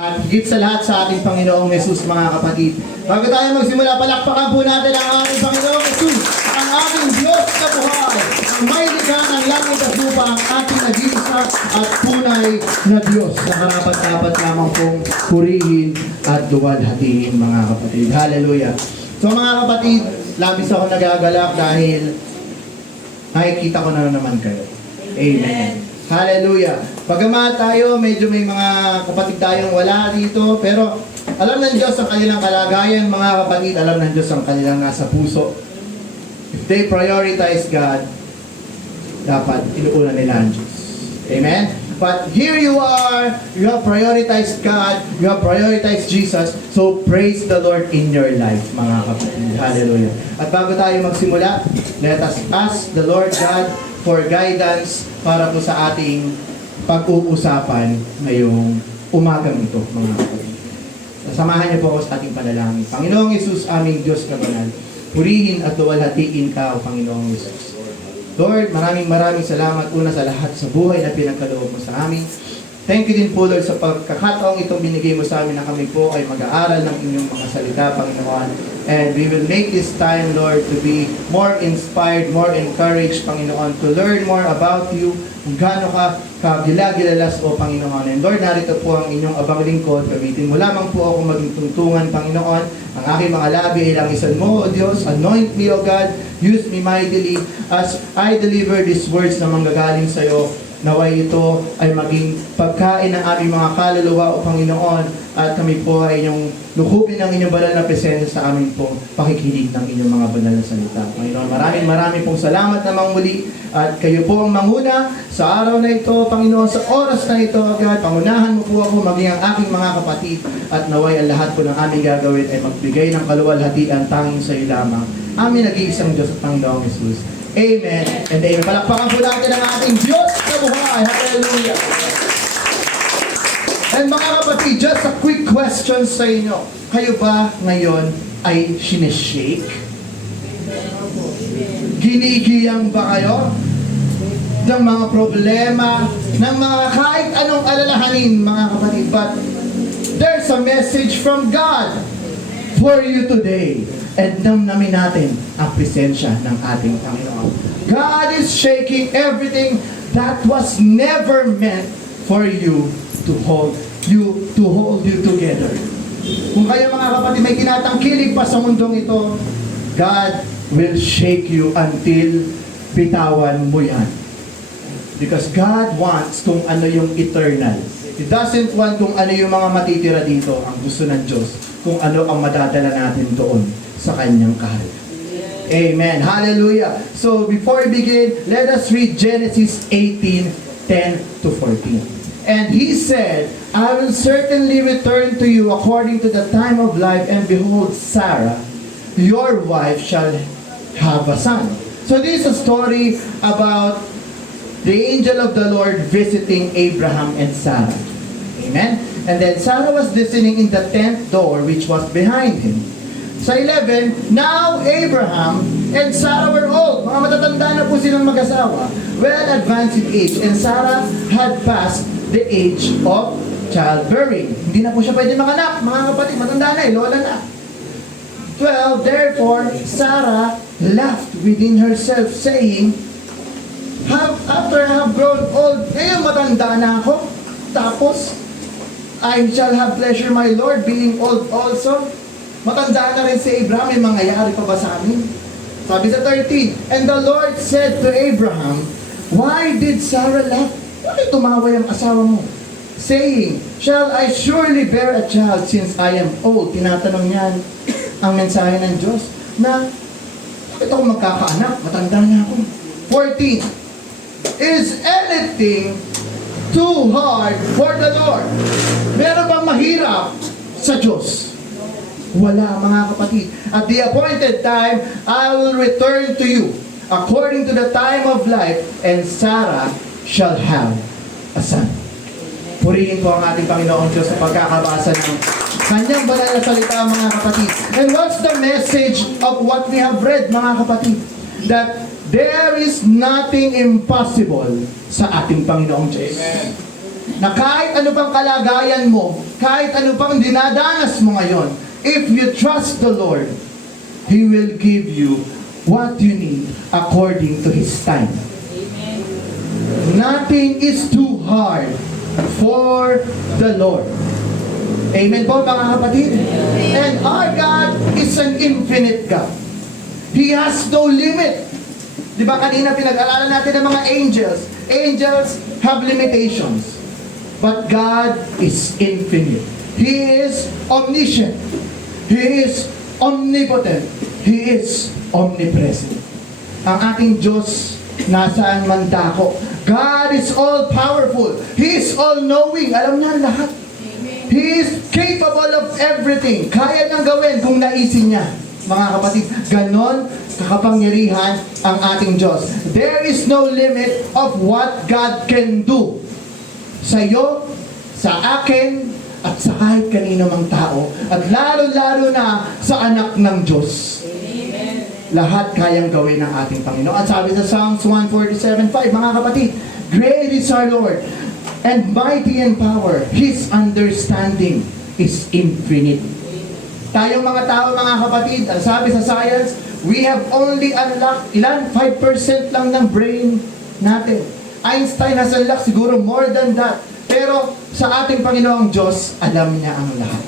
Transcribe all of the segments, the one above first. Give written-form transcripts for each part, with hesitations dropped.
At higit sa lahat sa ating Panginoong Jesus, mga kapatid. Bago tayo magsimula, palakpakan po natin ang ating Panginoong Jesus, ang ating Diyos na buhay, ang may likha ng langit at lupa, ang ating nag-iisa at tunay na Diyos na karapat-dapat lamang pong purihin at luwalhatiin, mga kapatid. Hallelujah! So mga kapatid, labis ako nagagalak dahil nakikita ko na naman kayo. Amen. Hallelujah. Bagamat tayo, medyo may mga kapatid tayong wala dito, pero alam ng Diyos ang kanilang kalagayan, mga kapatid, alam ng Diyos ang kanilang nasa puso. If they prioritize God, dapat inuuna nila ang Diyos. Amen? But here you are, you have prioritized God, you have prioritized Jesus, so praise the Lord in your life, mga kapatid. Hallelujah. At bago tayo magsimula, let us ask the Lord God for guidance para po sa ating pag-uusapan ngayong umagang ito, mga kapatid. Samahan niyo po ako sa ating panalangin. Panginoong Hesus, aming Diyos na banal, purihin at luwalhatiin ka, O Panginoong Hesus. Lord, maraming salamat una sa lahat sa buhay na pinagkaloob mo sa amin. Thank you din po, Lord, sa pagkakataong itong binigay mo sa amin na kami po ay mag-aaral ng inyong mga salita, Panginoon. And we will make this time, Lord, to be more inspired, more encouraged, Panginoon, to learn more about you, kung gaano ka kagila-gilalas, O Panginoon. And Lord, narito po ang inyong abang lingkod. Gamitin mo lamang po ako maging tungtungan, Panginoon. Ang aking mga labi ay langisan mo, O Diyos. Anoint me, O God. Use me mightily as I deliver these words na manggagaling sa iyo. Naway ito ay maging pagkain ng aming mga kaluluwa, O Panginoon, at kami po ay inyong lukubin ng inyong banal na presensya sa amin po pakikinig ng inyong mga banal na salita. Panginoon, maraming pong salamat namang muli at kayo po ang manguna sa araw na ito, Panginoon, sa oras na ito, God. Pangunahan mo po ako maging ang aking mga kapatid at naway ang lahat po ng aming gagawin ay magbigay ng kaluwalhatian tanging sa iyo lamang. Amin nag-iisang Diyos at Panginoong Jesus. Amen and amen. Palakpakan po natin ang ating Diyos na buhay. Hallelujah. And mga kapatid, just a quick question sa inyo. Kayo ba ngayon ay sinishake? Ginigiyang ba kayo ng mga problema, ng mga kahit anong alalahanin, mga kapatid? But there's a message from God for you today. And namnamin natin ang presensya ng ating Panginoon. God is shaking everything that was never meant for you to hold you together. Kung kayo mga kapatid may kinatangkilig pa sa mundong ito, God will shake you until bitawan mo yan. Because God wants kung ano yung eternal. He doesn't want kung ano yung mga matitira dito. Ang gusto ng Diyos, kung ano ang madadala natin doon sa kanyang kaharian. Amen. Hallelujah. So before we begin, let us read Genesis 18:10-14. And he said, I will certainly return to you according to the time of life, and behold, Sarah, your wife, shall have a son. So this is a story about the angel of the Lord visiting Abraham and Sarah. Amen. And then Sarah was listening in the tent door which was behind him. Sa 11, now Abraham and Sarah were old. Mga matatanda na po silang mag-asawa. Well advanced in age. And Sarah had passed the age of childbearing. Hindi na po siya pwede makanak. Mga kapatid, matanda na lola na. 12, therefore, Sarah laughed within herself, saying, after I have grown old, ngayon matanda na ako. Tapos, I shall have pleasure, my Lord, being old also. Matanda na rin si Abraham, may mangyayari pa ba sa amin? Sabi sa 13, and the Lord said to Abraham, why did Sarah laugh? Bakit tumawa yung asawa mo? Saying, shall I surely bear a child since I am old? Tinatanong niyan ang mensahe ng Diyos na, bakit ako magkakaanak? Matanda na ako. 14, is anything too hard for the Lord? Meron bang mahirap sa Diyos? Wala, mga kapatid. At the appointed time, I will return to you according to the time of life, and Sarah shall have a son. Purihin po ang ating Panginoon Diyos sa pagkakabasa ng kanyang banal na salita, mga kapatid. And what's the message of what we have read, mga kapatid? That there is nothing impossible sa ating Panginoong Diyos. Amen. na kahit ano pang kalagayan mo, kahit ano pang dinadanas mo ngayon, if you trust the Lord, He will give you what you need according to His time. Nothing is too hard for the Lord. Amen po mga kapatid? And our God is an infinite God. He has no limit. Di ba kanina pinag-aralan natin ng mga angels? Angels have limitations. But God is infinite. He is omniscient. He is omnipotent. He is omnipresent. Ang ating Diyos nasaan man dako. God is all-powerful. He is all-knowing. Alam niya lahat. He is capable of everything. Kaya niyang gawin kung naisin niya. Mga kapatid, ganon kakapangyarihan ang ating Diyos. There is no limit of what God can do. Sa iyo, sa akin, at sa kahit kanino mang tao. At lalo-lalo na sa anak ng Diyos. Amen. Lahat kayang gawin ng ating Panginoon. At sabi sa Psalms 147:5, mga kapatid, great is our Lord, and mighty in power. His understanding is infinite. Tayong mga tao, mga kapatid, sabi sa science, we have only unlocked, 5% lang ng brain natin. Einstein has unlocked siguro more than that. Pero sa ating Panginoong Diyos, alam niya ang lahat.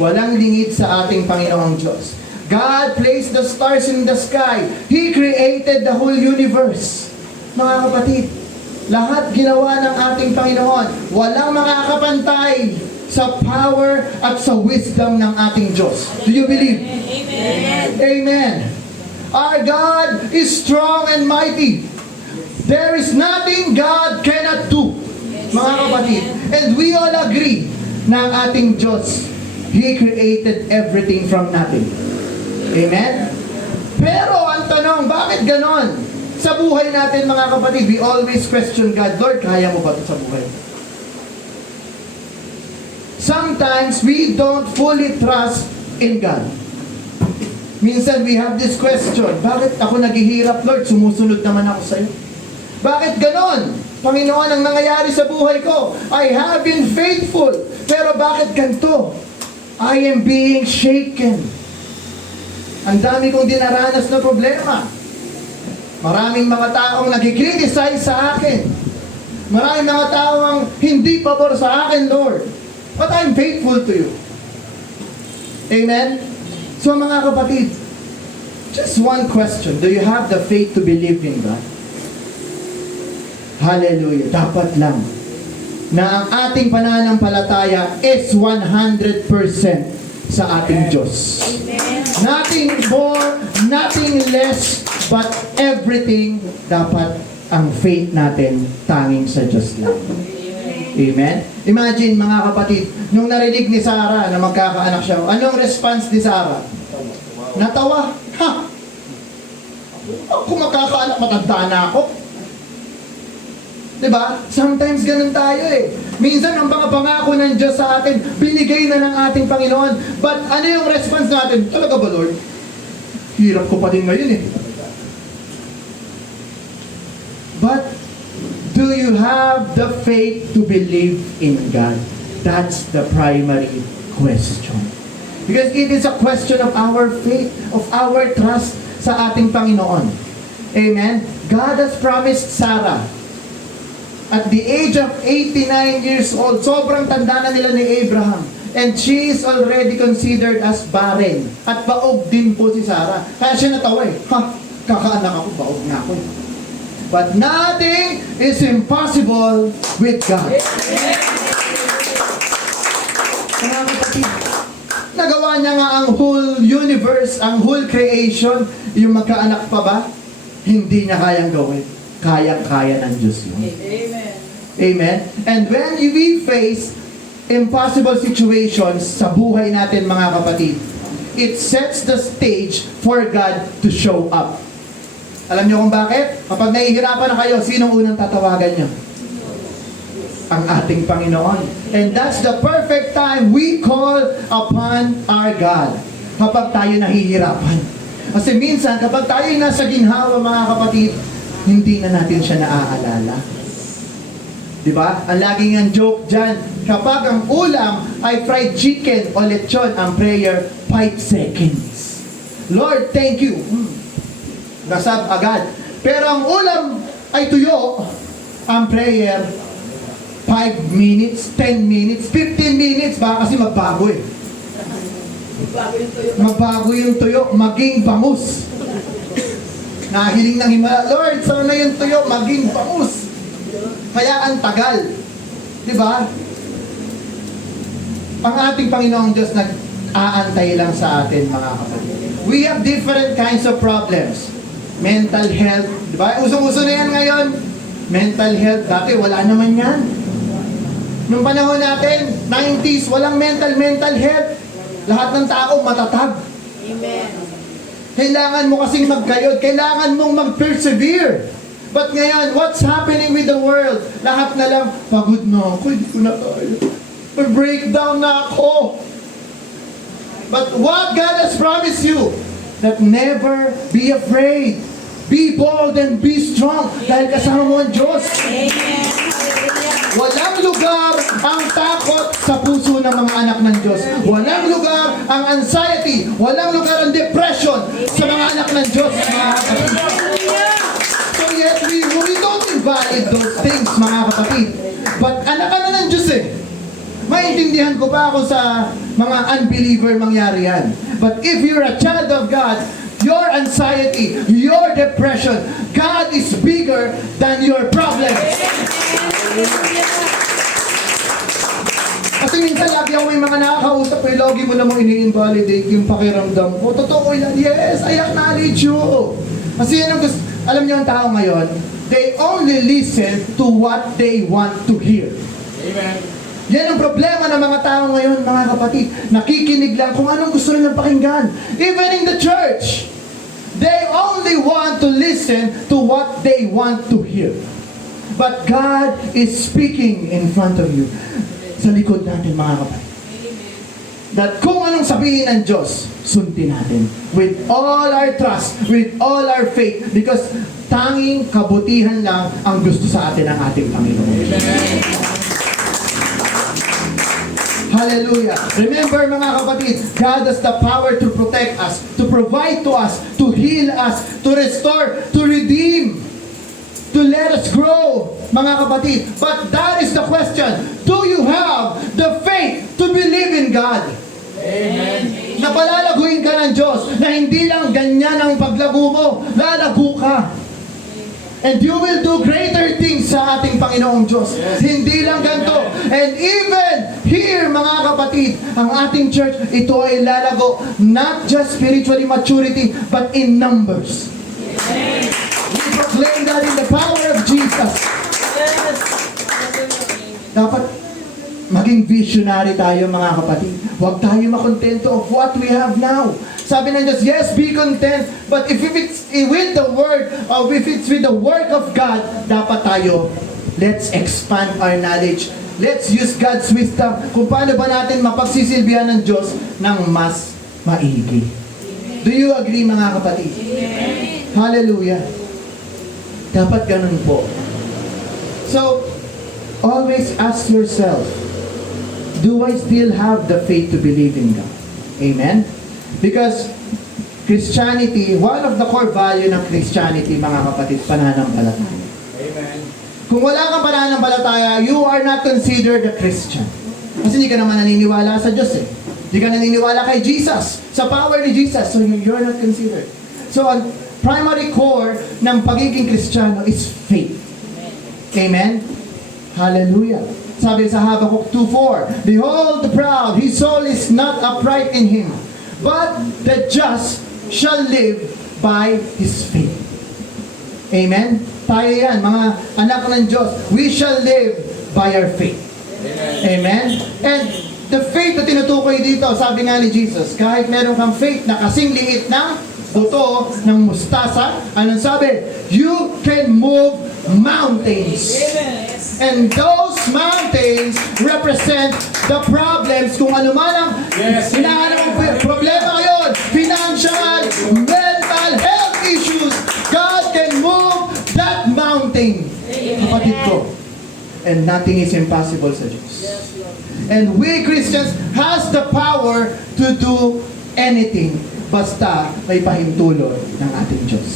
Walang lingid sa ating Panginoong Diyos. God placed the stars in the sky. He created the whole universe. Mga kapatid, lahat ginawa ng ating Panginoon. Walang makakapantay sa power at sa wisdom ng ating Diyos. Do you believe? Amen. Amen. Our God is strong and mighty. There is nothing God cannot do. Mga kapatid, and we all agree na ang ating Diyos, He created everything from nothing. Amen? Pero ang tanong, bakit ganon? Sa buhay natin mga kapatid, we always question God, Lord, kaya mo ba ito sa buhay? Sometimes we don't fully trust in God. Minsan we have this question, bakit ako naghihirap, Lord? Sumusunod naman ako sa iyo. Bakit ganon? Panginoon, ang nangyayari sa buhay ko, I have been faithful. Pero bakit ganito? I am being shaken. Ang dami kong dinaranas na problema. Maraming mga taong nagkikriticize sa akin. Maraming mga taong hindi pabor sa akin, Lord. But I'm faithful to you. Amen? So mga kapatid, just one question. Do you have the faith to believe in God? Hallelujah. Dapat lang na ang ating pananampalataya is 100% sa ating Diyos. Nothing more, nothing less, but everything dapat ang faith natin tanging sa Diyos lang. Amen? Imagine mga kapatid, nung narinig ni Sarah na magkakaanak siya, anong response ni Sarah? Natawa. Ha? Kung magkakaanak, matanda na ako. Diba? Sometimes ganun tayo eh. Minsan ang mga pangako ng Diyos sa atin, binigay na ng ating Panginoon. But ano yung response natin? Talaga ba, Lord? Hirap ko pa din ngayon eh. But do you have the faith to believe in God? That's the primary question. Because it is a question of our faith, of our trust sa ating Panginoon. Amen? God has promised Sarah, at the age of 89 years old, sobrang tanda na nila ni Abraham. And she is already considered as barren. At baog din po si Sarah. Kaya siya natawa eh. Ha, kakaanak ako, baog na ako eh. But nothing is impossible with God. Mga kapatid, nagawa niya nga ang whole universe, ang whole creation, yung magkaanak pa ba? Hindi niya kayang gawin. Kayang-kaya ng Diyos yun. Amen. Amen? And when we face impossible situations sa buhay natin mga kapatid, it sets the stage for God to show up. Alam niyo kung bakit? Kapag nahihirapan na kayo, sinong unang tatawagan niyo? Ang ating Panginoon. And that's the perfect time we call upon our God. Kapag tayo nahihirapan. Kasi minsan, kapag tayo nasa ginhawa mga kapatid, hindi na natin siya naaalala. Di ba? Ang laging ang joke dyan, kapag ang ulam ay fried chicken o lechon, ang prayer, 5 seconds. Lord, thank you. Nasab agad. Pero ang ulam ay tuyo, ang prayer, 5 minutes, 10 minutes, 15 minutes, baka kasi magbago eh. Magbago yung tuyo, maging bangus. Nahiling ng himala, Lord, sana yung tuyo, maging bangus. Kaya ang tagal. Diba? Ang ating Panginoong Diyos nag-aantay lang sa atin, mga kapatid. We have different kinds of problems. Mental health. Diba? Usong-uso na yan ngayon. Mental health. Dati wala naman yan. Nung panahon natin, 90s, walang mental health. Lahat ng tao matatag. Amen. Kailangan mo kasing magkayod. Kailangan mong mag-persevere. But ngayon, what's happening with the world? Lahat na lang, pagod na ako, hindi ko na kaya. Mag-breakdown na ako. But what God has promised you, that never be afraid. Be bold and be strong. Dahil kasama mo ang Diyos. Amen. Walang lugar ang takot sa puso ng mga anak ng Diyos. Walang lugar ang anxiety. Walang lugar ang depression sa mga anak ng Diyos. So yet we don't invalid those things, mga kapatid. But anak ka na ng Diyos eh. Maintindihan ko pa ako sa mga unbeliever mangyari yan. But if you're a child of God, your anxiety, your depression, God is bigger than your problems. Kasi minsan lagi ako may mga nakakausap eh, lagi mo namang ini-invalidate yung pakiramdam ko. Totoo yan, yes, I acknowledge you. Kasi yan ang gusto, alam niyo ang tao ngayon, they only listen to what they want to hear. Amen. Yan ang problema ng mga tao ngayon, mga kapatid. Nakikinig lang kung anong gusto nilang pakinggan. Even in the church, they only want to listen to what they want to hear. But God is speaking in front of you. Sa likod natin, mga kapatid. That kung anong sabihin ng Diyos, sundin natin. With all our trust, with all our faith, because tanging kabutihan lang ang gusto sa atin ng ating Panginoon. Amen. Hallelujah. Remember, mga kapatid, God has the power to protect us, to provide to us, to heal us, to restore, to redeem, to let us grow, mga kapatid. But that is the question. Do you have the faith to believe in God? Amen. Na palalaguin ka ng Diyos, na hindi lang ganyan ang paglago mo, lalago ka. And you will do greater things sa ating Panginoong Diyos. Yes. Hindi lang ganito. And even here, mga kapatid, ang ating church, ito ay lalago, not just spiritually maturity, but in numbers. Amen. We proclaim that in the power of Jesus. Yes. Dapat maging visionary tayo, mga kapatid. Huwag tayo makontento of what we have now. Sabi ng Diyos, yes, be content. But if it's with the word, or if it's with the work of God, dapat tayo, let's expand our knowledge. Let's use God's wisdom kung paano ba natin mapagsisilbihan ng Diyos ng mas maigi. Do you agree, mga kapatid? Amen. Hallelujah. Dapat ganun po. So, always ask yourself, do I still have the faith to believe in God? Amen? Because Christianity, one of the core value ng Christianity, mga kapatid, pananampalataya. Amen. Kung wala kang pananampalataya, you are not considered a Christian. Kasi hindi ka naman naniniwala sa Diyos eh. Hindi ka naniniwala kay Jesus, sa power ni Jesus, so you're not considered. So, ang primary core ng pagiging Kristiyano is faith. Amen? Hallelujah. Sabi sa Habakkuk 2:4, behold the proud, his soul is not upright in him, but the just shall live by his faith. Amen? Tayo yan, mga anak ng Diyos. We shall live by our faith. Amen? And the faith na tinutukoy dito, sabi nga ni Jesus, kahit meron kang faith na kasing liit ng buto ng mustasa, anong sabi? You can move mountains. And those mountains represent the problems, kung ano man ang hinahanap mong problema ngayon, financial, mental health issues, God can move that mountain. Kapatid ko, and nothing is impossible sa Diyos. And we Christians has the power to do anything basta may pahintulot ng ating Diyos.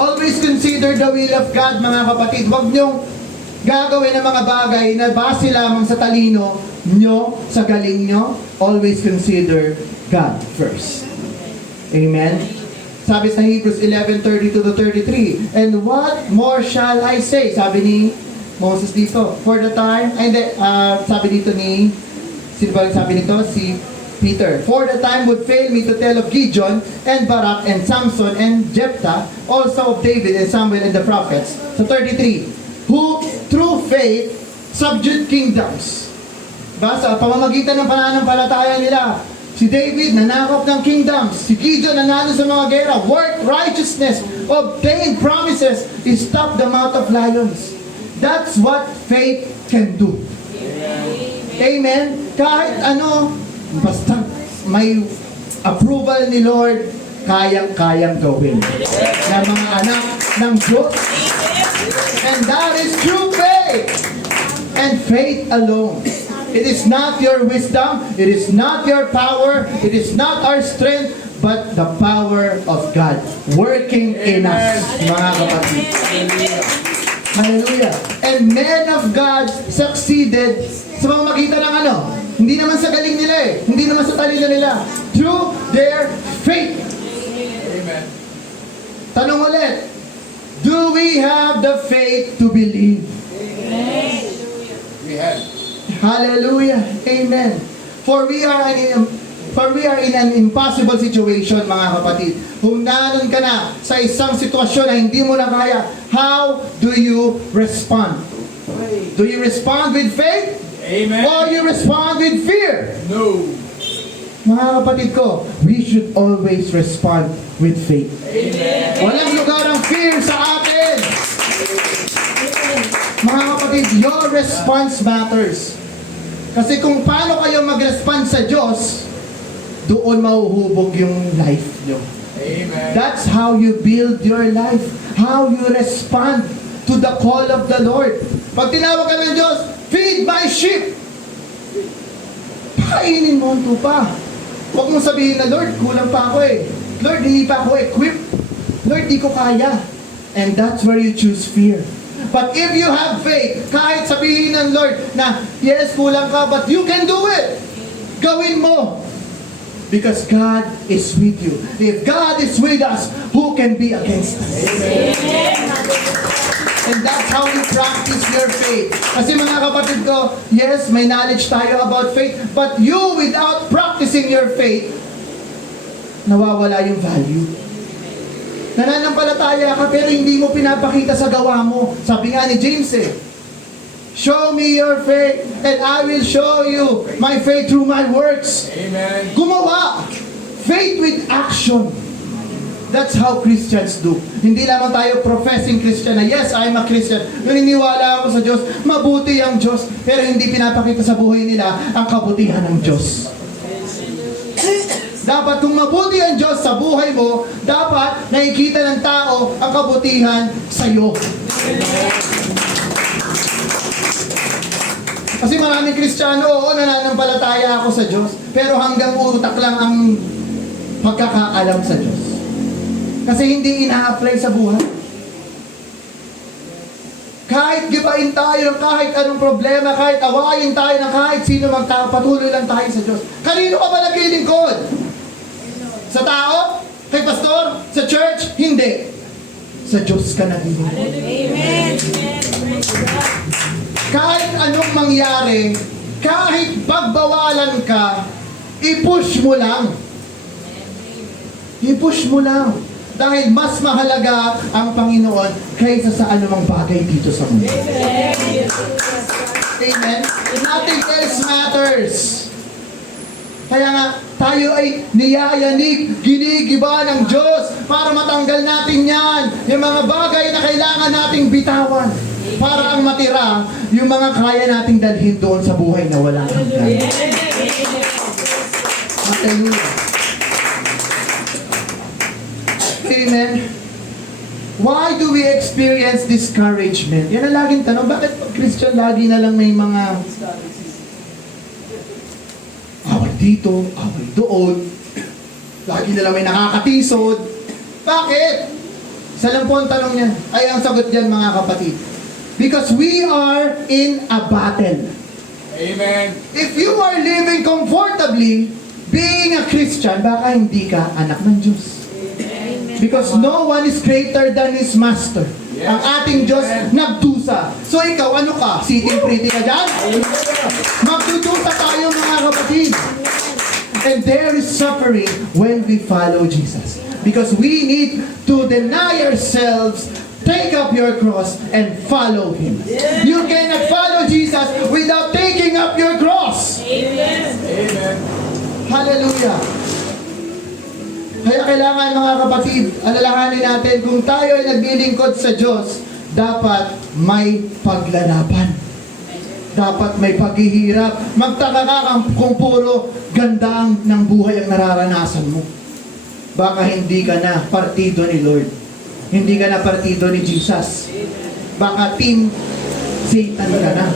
Always consider the will of God, mga kapatid. Huwag niyong gagawin ng mga bagay na base lamang sa talino nyo, sa galing nyo. Always consider God first. Amen? Sabi sa Hebrews 11:30 to 33, and what more shall I say? Sabi ni Moses dito, for the time, and sabi dito ni, sino ba sabi nito? Si Peter. For the time would fail me to tell of Gideon, and Barak, and Samson, and Jephthah, also of David, and Samuel, and the prophets. So 33, who through faith subdued kingdoms. Sa pamamagitan ng pananampalataya nila, si David nanakop ng kingdoms, si Gideon nanalo sa mga gera, worked righteousness, obtained promises, stopped the mouth of lions. That's what faith can do. Amen? Kahit ano, basta may approval ni Lord, kayang-kayang gawin ng mga anak ng Diyos. And that is true faith. And faith alone. It is not your wisdom, it is not your power, it is not our strength, but the power of God working in us, mga kapatid. Hallelujah. And men of God succeeded sa pamamagitan ng ano? Hindi naman sa galing nila eh. Hindi naman sa talino nila. Through their faith. Amen. Tanong ulit. Do we have the faith to believe? We have. Hallelujah. Amen. For we are in an impossible situation, mga kapatid. Kung nanon ka na sa isang sitwasyon na hindi mo na kaya, how do you respond? Do you respond with faith? Amen. Or you respond with fear? No. Mga kapatid ko, we should always respond with faith. Amen. Walang lugar ang fear sa atin. Mga kapatid, your response matters. Kasi kung paano kayo mag-respond sa Diyos, doon mauhubog yung life nyo. Amen. That's how you build your life. How you respond to the call of the Lord. Pag tinawag ka ng Diyos, feed my sheep. Pakainin mo ang tupa. Huwag mong sabihin na, Lord, kulang pa ako eh. Lord, hindi pa ako equipped. Lord, di ko kaya. And that's where you choose fear. But if you have faith, kahit sabihin ng Lord na, yes, kulang ka, but you can do it. Gawin mo. Because God is with you. If God is with us, who can be against us? And that's how you practice your faith. Kasi mga kapatid ko, yes, may knowledge tayo about faith, but you without practicing your faith, nawawala yung value. Nananampalataya ka pero hindi mo pinapakita sa gawa mo. Sabi nga ni James eh, show me your faith and I will show you my faith through my works. Amen. Gumawa. Faith with action. That's how Christians do. Hindi lamang tayo professing Christian na, yes, I'm a Christian. Naniniwala ako sa Diyos. Mabuti ang Diyos. Pero hindi pinapakita sa buhay nila ang kabutihan ng Diyos. Dapat kung mabuti ang Diyos sa buhay mo, dapat nakikita ng tao ang kabutihan sa iyo. Kasi maraming Kristiyano, oo, nananampalataya ako sa Diyos, pero hanggang utak lang ang pagkakaalam sa Diyos. Kasi hindi ina-apply sa buhay. Kahit gibain tayo ng kahit anong problema, kahit awayin tayo ng kahit sino magtao, patuloy lang tayo sa Diyos. Kanino ka ba naglilingkod? Sa tao? Kay pastor? Sa church? Hindi. Sa Diyos ka naglilingkod. Amen. Kahit anong mangyari, kahit pagbawalan ka, i-push mo lang. I-push mo lang. Dahil mas mahalaga ang Panginoon kaysa sa anumang bagay dito sa mundo. Amen? Nothing else matters. Kaya nga, tayo ay niyayanig, ginigiba ng Diyos para matanggal natin yan. Yung mga bagay na kailangan nating bitawan. Para ang matira, yung mga kaya nating dalhin doon sa buhay na walang hanggan. Hallelujah. Amen. Why do do we experience discouragement? Yan ang laging tanong. Bakit pag Christian lagi na lang may mga away dito, away doon. Lagi na lang may nakakatisod. Bakit? Isa lang po ang tanong niya. Ay, ang sagot diyan mga kapatid. Because we are in a battle. Amen. If you are living comfortably, being a Christian, baka hindi ka anak ng Diyos. Because no one is greater than His Master. Yes. Ang ating Diyos nagdusa. So ikaw, ano ka? Sitting pretty ka dyan? Magdudusa tayo mga kapatid. And there is suffering when we follow Jesus. Because we need to deny ourselves, take up your cross, and follow Him. You cannot follow Jesus without taking up your cross. Amen. Amen. Hallelujah. Kaya kailangan mga kapatid, alalahanin natin kung tayo ay naglilingkod sa Diyos, dapat may paglalaban. Dapat may paghihirap. Magtaka ka kung puro gandang ng buhay ang nararanasan mo. Baka hindi ka na partido ni Lord. Hindi ka na partido ni Jesus. Baka team Satan ka na.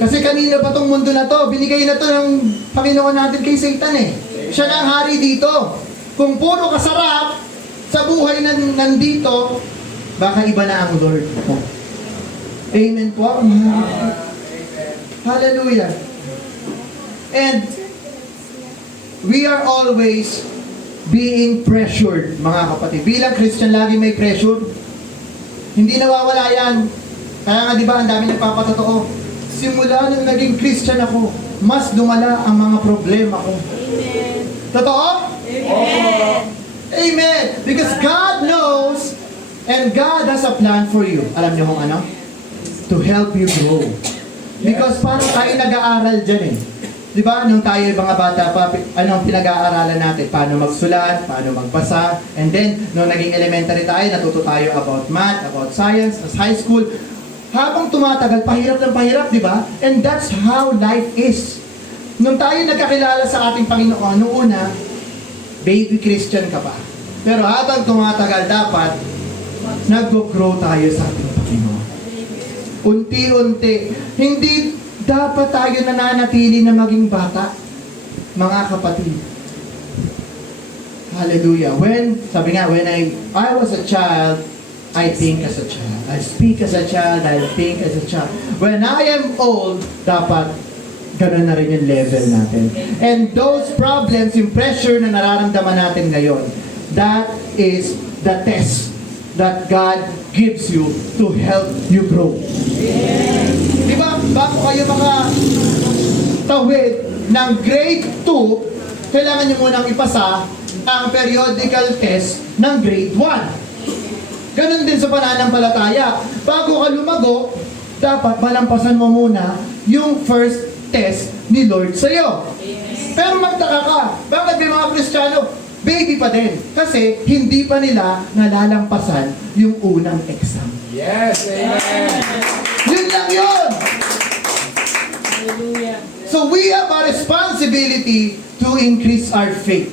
Kasi kanina pa tong mundo na to, binigay na to ng Panginoon natin kay Satan eh. Siya na ang hari dito. Kung puro kasarap sa buhay na nandito, baka iba na ang Lord mo. Amen po. Hallelujah. And we are always being pressured, mga kapatid. Bilang Christian, lagi may pressure. Hindi nawawala yan. Kaya nga di ba, ang dami nagpapatotoo. Simula nung naging Christian ako, mas lumala ang mga problema ko. Amen. Totoo? Amen. Amen. Because God knows and God has a plan for you. Alam niyo kung ano? To help you grow. Because parang tayo nag-aaral dyan eh. Di ba? Nung tayo mga bata pa, anong pinag-aaralan natin? Paano magsulat, paano magbasa. And then, nung naging elementary tayo, natuto tayo about math, about science, as high school. Habang tumatagal, pahirap ng pahirap, di ba? And that's how life is. Nung tayo nagkakilala sa ating Panginoon, noong una, baby Christian ka pa. Pero habang tumatagal, dapat nag-grow tayo sa ating Panginoon. Unti-unti. Hindi dapat tayo nananatili na maging bata, mga kapatid. Hallelujah. Sabi nga, when I was a child, I think as a child. I speak as a child, I think as a child. When I am old, dapat ganun na rin yung level natin. And those problems, yung pressure na nararamdaman natin ngayon, that is the test that God gives you to help you grow. Di ba, bago kayo makatawid ng grade 2, kailangan nyo munang ipasa ang periodical test ng grade 1. Ganon din sa pananampalataya. Bago ka lumago, dapat malampasan mo muna yung first test ni Lord sa'yo. Pero magtaka ka, bakit may mga Kristiyano, baby pa din? Kasi hindi pa nila nalalampasan yung unang exam. Yes. Amen. Yun lang yun! Hallelujah. So we have a responsibility to increase our faith.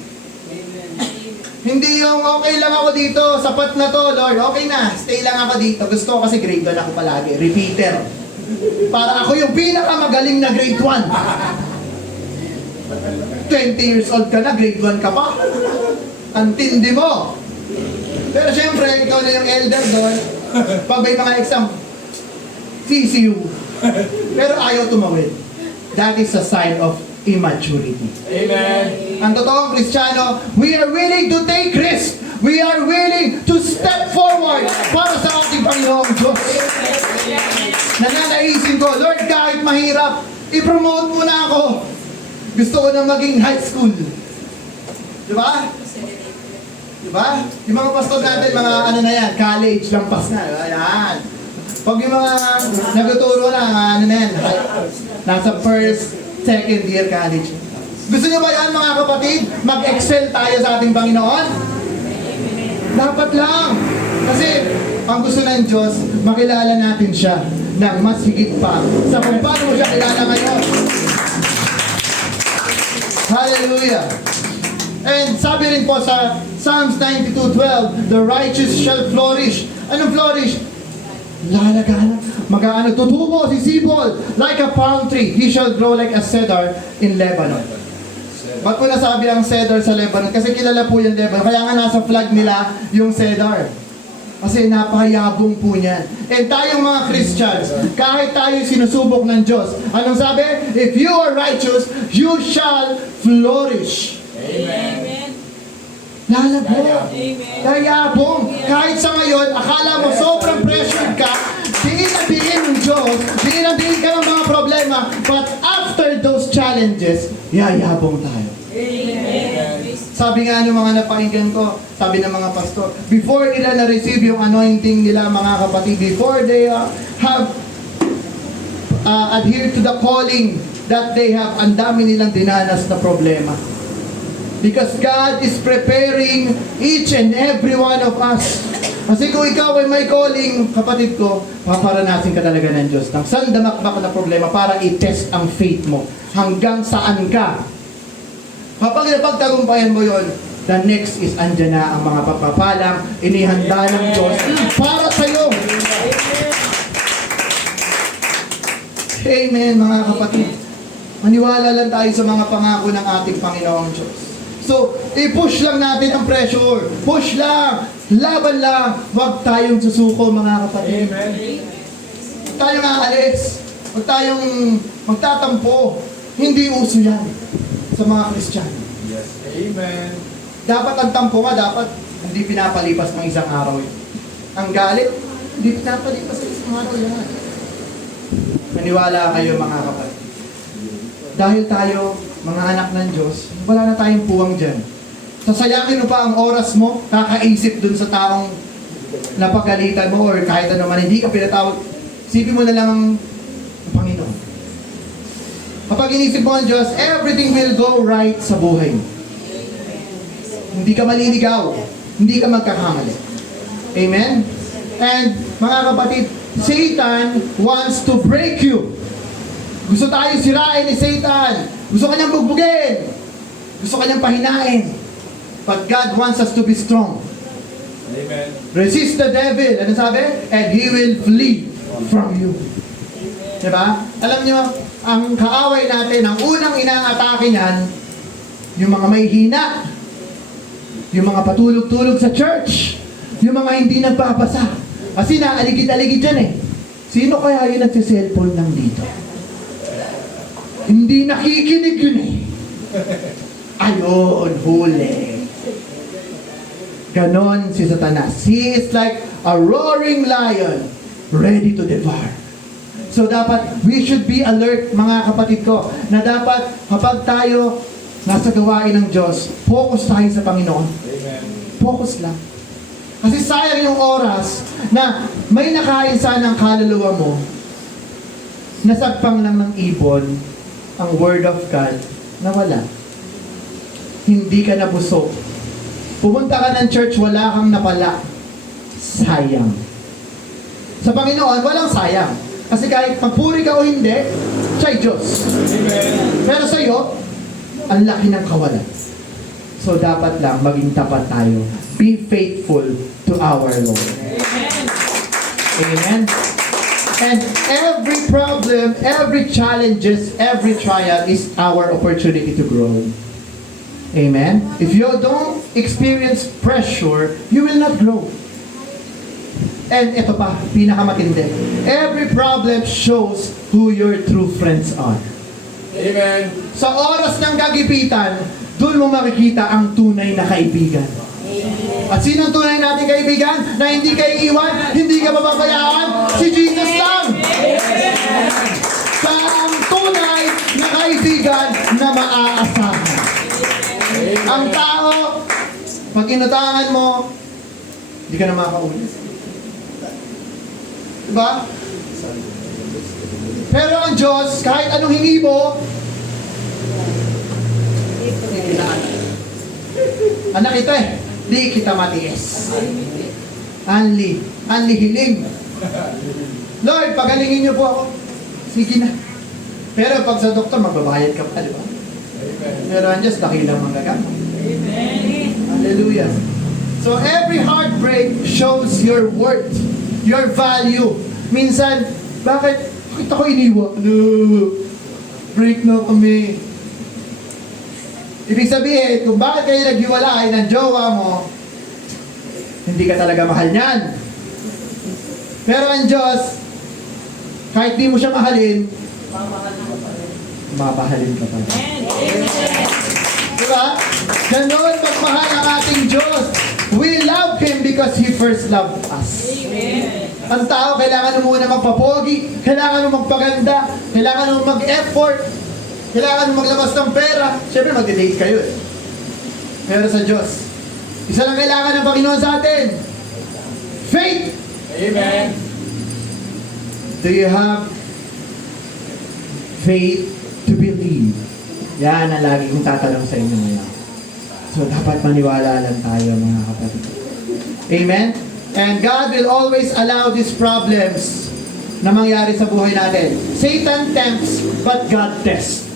Hindi yung okay lang ako dito, sapat na to, Lord, okay na, stay lang ako dito. Gusto ko kasi grade 1 ako palagi, repeater. Para ako yung pinakamagaling na grade 1. 20 years old ka na, grade 1 ka pa. Ang tindi mo. Pero syempre, ikaw na yung elder doon. Pag may mga exam, CCU. Pero ayaw tumawid. That is a sign of immaturity. Amen. Ang totoong Kristiyano, we are willing to take risk. We are willing to step forward para sa ating Panginoong Diyos. Nananaisin ko, Lord, kahit mahirap, i-promote mo na ako. Gusto ko na maging high school. Diba? Diba? Yung mga pastor natin, mga ano na yan, college, lampas na. Ayan. Pag yung mga nagtuturo na, ano na yan, nasa first, second year college. Gusto niyo ba yan mga kapatid? Mag-excel tayo sa ating Panginoon? Dapat lang. Kasi ang gusto ng Diyos, makilala natin siya ng mas higit pa sa kung paano mo siya kilala ngayon. Hallelujah. And sabi rin po sa Psalms 92:12, the righteous shall flourish Anong flourish? Lalagana. Mag-ano, tutubo, sisibol, like a palm tree. He shall grow like a cedar in Lebanon. Ba't ko nasabi ang cedar sa Lebanon? Kasi kilala po yung Lebanon. Kaya nga nasa flag nila yung cedar. Kasi napakayabong po niyan. And tayong mga Christians, kahit tayo sinusubok ng Diyos, anong sabi? If you are righteous, you shall flourish. Amen. Lalago. Amen. Kayabong. Kahit sa ngayon, akala mo sobrang pressured ka, diin na diin ng Diyos, diin na diin ka ng mga problema, but after those challenges, yayabong tayo. Amen. Sabi nga ng mga napakinggan ko, sabi ng mga pastor, before nila na-receive yung anointing nila, mga kapatid, before they have adhered to the calling that they have, ang dami nilang dinanas na problema. Because God is preparing each and every one of us. Kasi kung ikaw ay may calling, kapatid ko, paparanasin ka talaga ng Diyos ng sandamakbak na problema para i-test ang faith mo. Hanggang saan ka? Kapag napagtagumpayan mo yon, the next is andyan na ang mga pagpapalang inihanda ng Diyos para sa iyo. Amen, mga kapatid. Maniwala lang tayo sa mga pangako ng ating Panginoong Diyos. So, i-push lang natin ang pressure. Push lang. Laban lang. Huwag tayong susuko, mga kapatid. Amen. Huwag tayong aalis. Huwag tayong magtatampo. Hindi uso yan sa mga Kristiyano. Yes. Amen. Dapat ang tampo nga, dapat hindi pinapalipas ng isang araw yun. Ang galit, hindi pinapalipas ng isang araw yan. Maniwala kayo, mga kapatid. Dahil tayo, mga anak ng Diyos, wala na tayong puwang dyan. Sasayangin mo pa ang oras mo, kakaisip dun sa taong napagalitan mo or kahit ano man, hindi ka pinatawag. Isipin mo na lang ang Panginoon. Kapag inisip mo ang Diyos, everything will go right sa buhay mo. Hindi ka maliligaw. Hindi ka magkakamali. Amen? And mga kapatid, Satan wants to break you. Gusto tayo sirain ni Satan. Gusto kanyang bugbugin. Gusto kanyang pahinain. But God wants us to be strong. Amen. Resist the devil. Ano sabi? And he will flee from you. Diba? Alam nyo, ang kaaway natin, ang unang inaatake niyan, yung mga may hina, yung mga patulog-tulog sa church, yung mga hindi nagbabasa. Kasi naaligid-aligid dyan eh. Sino kaya yung nagsiselfone lang dito? Hindi nakikinig yun eh. Ayun, huli. Ganon si Satanas. He is like a roaring lion, ready to devour. So dapat, we should be alert, mga kapatid ko, na dapat kapag tayo nasa gawain ng Diyos, focus tayo sa Panginoon. Amen. Focus lang. Kasi sayang yung oras na may nakain sana ng kaluluwa mo, nasagpang lang ng ibon, ang Word of God, nawala. Hindi ka nabusog. Pumunta ka ng church, wala kang napala. Sayang. Sa Panginoon, walang sayang. Kasi kahit magpuri ka o hindi, siya'y Diyos. Amen. Pero sa iyo, ang laki ng kawalan. So dapat lang maging tapat tayo. Be faithful to our Lord. Amen. Amen. And every problem, every challenges, every trial is our opportunity to grow. Amen. If you don't experience pressure, you will not grow. And ito pa, pinakamatindi. Every problem shows who your true friends are. Amen. Sa oras ng kagipitan, doon mo makikita ang tunay na kaibigan. At sino ang tunay nating kaibigan? Na hindi ka iiwan, hindi ka mababayaan? Si Jesus lang! Siya ang tunay na kaibigan na maaasahan. Ang tao, pag inutangan mo, hindi ka na makaulit. Diba? Pero ang Diyos, kahit anong hingi mo, anak ito eh, di kita matiis. Anli hiling. Lord, pagalingin niyo po ako. Sige na. Pero pag sa doktor, magbabayad ka pa, di ba? Amen. Pero ang Diyos, dakilang manggagamot. Amen. Hallelujah. So every heartbreak shows your worth, your value. Minsan, bakit ako iniwan? No, break na kami. Ibig sabihin, kung bakit kayo naghiwalay ng jowa mo, hindi ka talaga mahal niyan. Pero ang Diyos, kahit di mo siya mahalin, mapahalin ka pa rin. Diba? Ganon magmahal ang ating Diyos. We love Him because He first loved us. Ang tao, kailangan mo muna magpapogi, kailangan mo magpaganda, kailangan mo mag-effort, kailangan mo maglabas ng pera. Siyempre, mag-date kayo eh. Pero sa Diyos, isa lang kailangan ng Panginoon sa atin. Faith! Amen. Do you have faith to believe? Yan ang lagi kong tatanong sa inyo ngayon. So, dapat maniwala lang tayo, mga kapatid. Amen? And God will always allow these problems na mangyari sa buhay natin. Satan tempts, but God tests.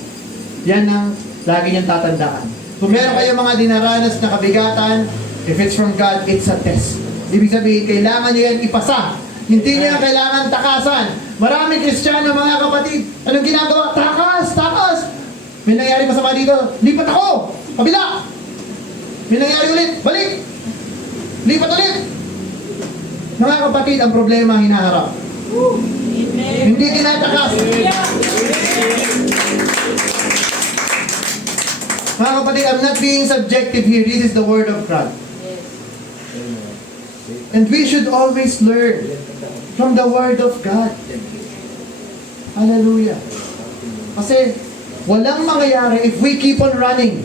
Yan ang lagi niyang tatandaan. Kung meron kayo mga dinaranas na kabigatan, if it's from God, it's a test. Ibig sabihin, kailangan niyo yan ipasa. Hindi niya kailangan takasan. Maraming Kristiyano, mga kapatid, anong ginagawa? Takas! Takas! May nangyari masama dito, lipat ako! Kabila! May nangyari ulit, balik! Lipat ulit! Mga kapatid, ang problema hinaharap. Hindi tinatakas. Mga kapatid, I'm not being subjective here. This is the Word of God. And we should always learn from the Word of God. Hallelujah. Kasi walang mangyayari if we keep on running.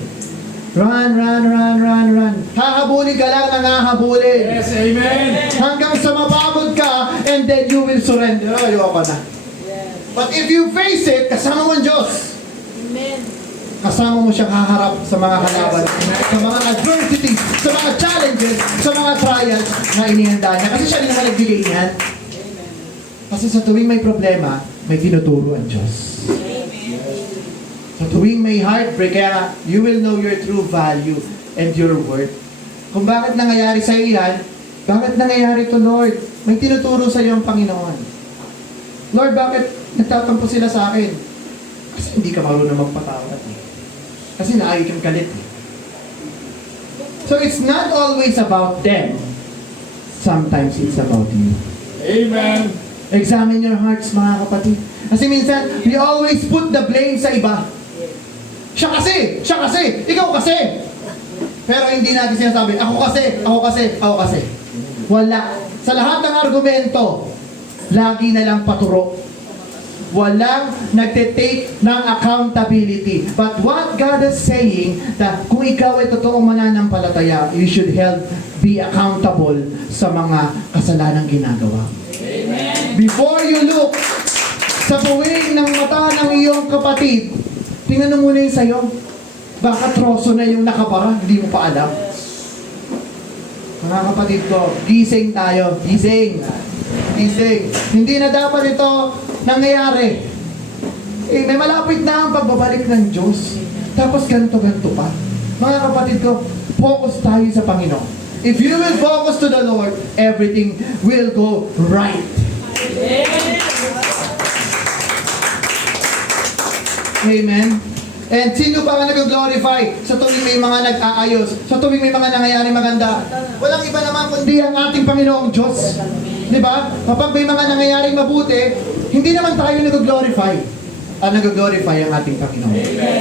Run, run, run, run, run. Hahabulin ka lang ng hahabulin. Yes, amen. Hanggang sa mapagod ka, and then you will surrender. Ayoko na. But if you face it, kasama mo ang Diyos. Kasama mo siyang haharap sa mga kalaban, sa mga adversities, sa mga challenges, sa mga trials na inihanda niya. Kasi siya rin naman nagbigay niyan. Kasi sa tuwing may problema, may tinuturo ang Diyos. Sa tuwing may heartbreak, kaya you will know your true value and your worth. Kung bakit nangyayari sa iyo yan, bakit nangyayari to, Lord? May tinuturo sa iyo ang Panginoon. Lord, bakit nagtatampo sila sa akin? Kasi hindi ka marunong magpatawad eh. Kasi naayos kang galit eh. So it's not always about them. Sometimes it's about you. Amen. Examine your hearts, mga kapatid. Kasi minsan, we always put the blame sa iba. Siya kasi, ikaw kasi. Pero hindi natin sinasabi, ako kasi. Wala. Sa lahat ng argumento, lagi na lang paturo. Walang nagte-take ng accountability. But what God is saying, that kung ikaw ay totoong mananampalataya, you should be accountable sa mga kasalanang ginagawa. Amen. Before you look sa buwing ng mata ng iyong kapatid, tingnan mo muna yung sa'yo. Baka troso na yung nakabara, hindi mo pa alam. Mga kapatid ko, gising tayo. Gising. Hindi na dapat ito nangyayari. Eh, may malapit na ang pagbabalik ng Diyos. Tapos ganito pa. Mga kapatid ko, focus tayo sa Panginoon. If you will focus to the Lord, everything will go right. Amen. And sino pa nga nag-glorify sa tuwing may mga nag-aayos, sa tuwing may mga nangyayari maganda? Walang iba naman kundi ang ating Panginoong Diyos. Diba? Kapag may mga nangyayaring mabuti, hindi naman tayo nag-glorify. Nag-glorify ang ating Panginoon. Amen.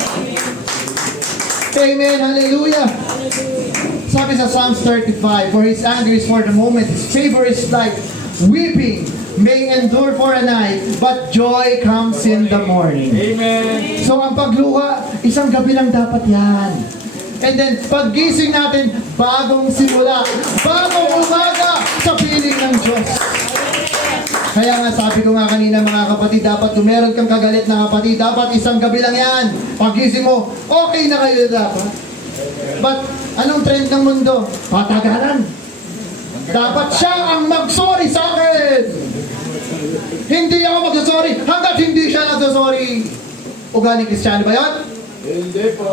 Amen. Hallelujah. Sabi sa Psalms 35, for His anger is for the moment, His favor is like weeping may endure for a night, but joy comes in the morning. Amen. So ang pagluha, isang gabi lang dapat yan. And then, paggising natin, bagong simula, bagong umaga sa piling ng Diyos. Kaya nga sabi ko nga kanina, mga kapatid, dapat kung meron kang kagalit na kapatid, dapat isang gabi lang yan. Paggising mo, okay na kayo dapat. But anong trend ng mundo? Patagalan. Dapat siya ang mag-sorry sa akin. Hindi ako mag-sorry hanggat hindi siya nag-sorry. Ugaling Kristiyano ba yun? Hindi po.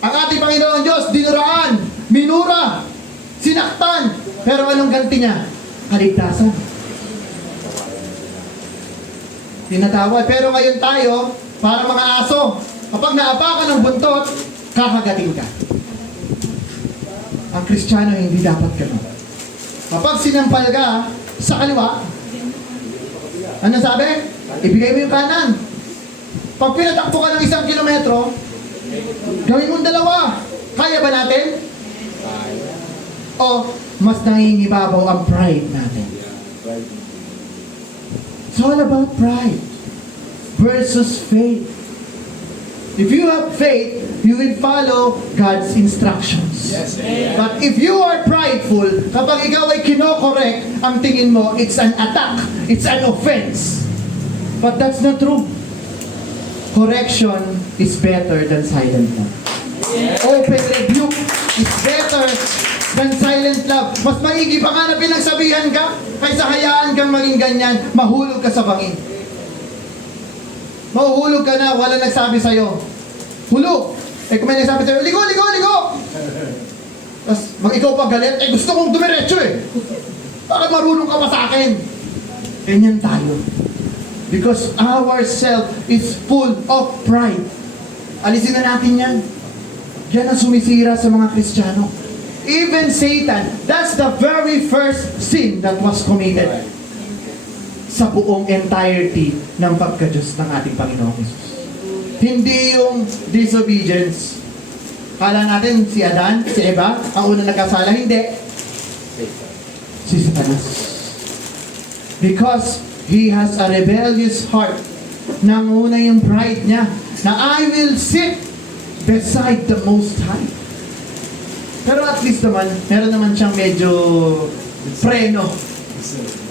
Ang ating Panginoon Diyos, dinuraan, minura. sinaktan. Pero anong ganti niya? Kaligtasan. Tinatawad. Pero ngayon tayo, para mga aso, kapag naapakan ng buntot, kakagating ka. Ang Kristiyano hindi dapat gano'n. Kapag sinampal ka sa kaliwa, ano sabi? Ibigay mo yung kanan. Pag pinatakbo ka ng 1 kilometro, gawin mong 2. Kaya ba natin? O mas nangingibabaw ang pride natin? It's all about pride versus faith. If you have faith, you will follow God's instructions. Yes. But if you are prideful, kapag ikaw ay kinokorek, ang tingin mo, it's an attack, it's an offense. But that's not true. Correction is better than silent love. Open rebuke is better than silent love. Mas maigi pa nga na pinagsabihan ka, kaysa hayaan kang maging ganyan, mahulog ka sa bangin. Mahuhulog ka na, wala nagsabi sa'yo. Hulog! Eh kung may nagsabi sa'yo, ligo, ligo, ligo! Tapos, ikaw pa galit, eh gusto kong dumiretso eh. Bakit marunong ka pa sa akin? Ganyan tayo. Because our self is full of pride. Alisin na natin yan. Yan ang sumisira sa mga Kristiyano. Even Satan, that's the very first sin that was committed sa buong entirety ng pagka-Diyos ng ating Panginoong Jesus. Hindi yung disobedience. Kala natin si Adan, si Eva, ang unang nagkasala. Hindi. Si Satanas. Because he has a rebellious heart. Nanguna yung pride niya na I will sit beside the Most High. Pero at least naman, meron naman siyang medyo preno.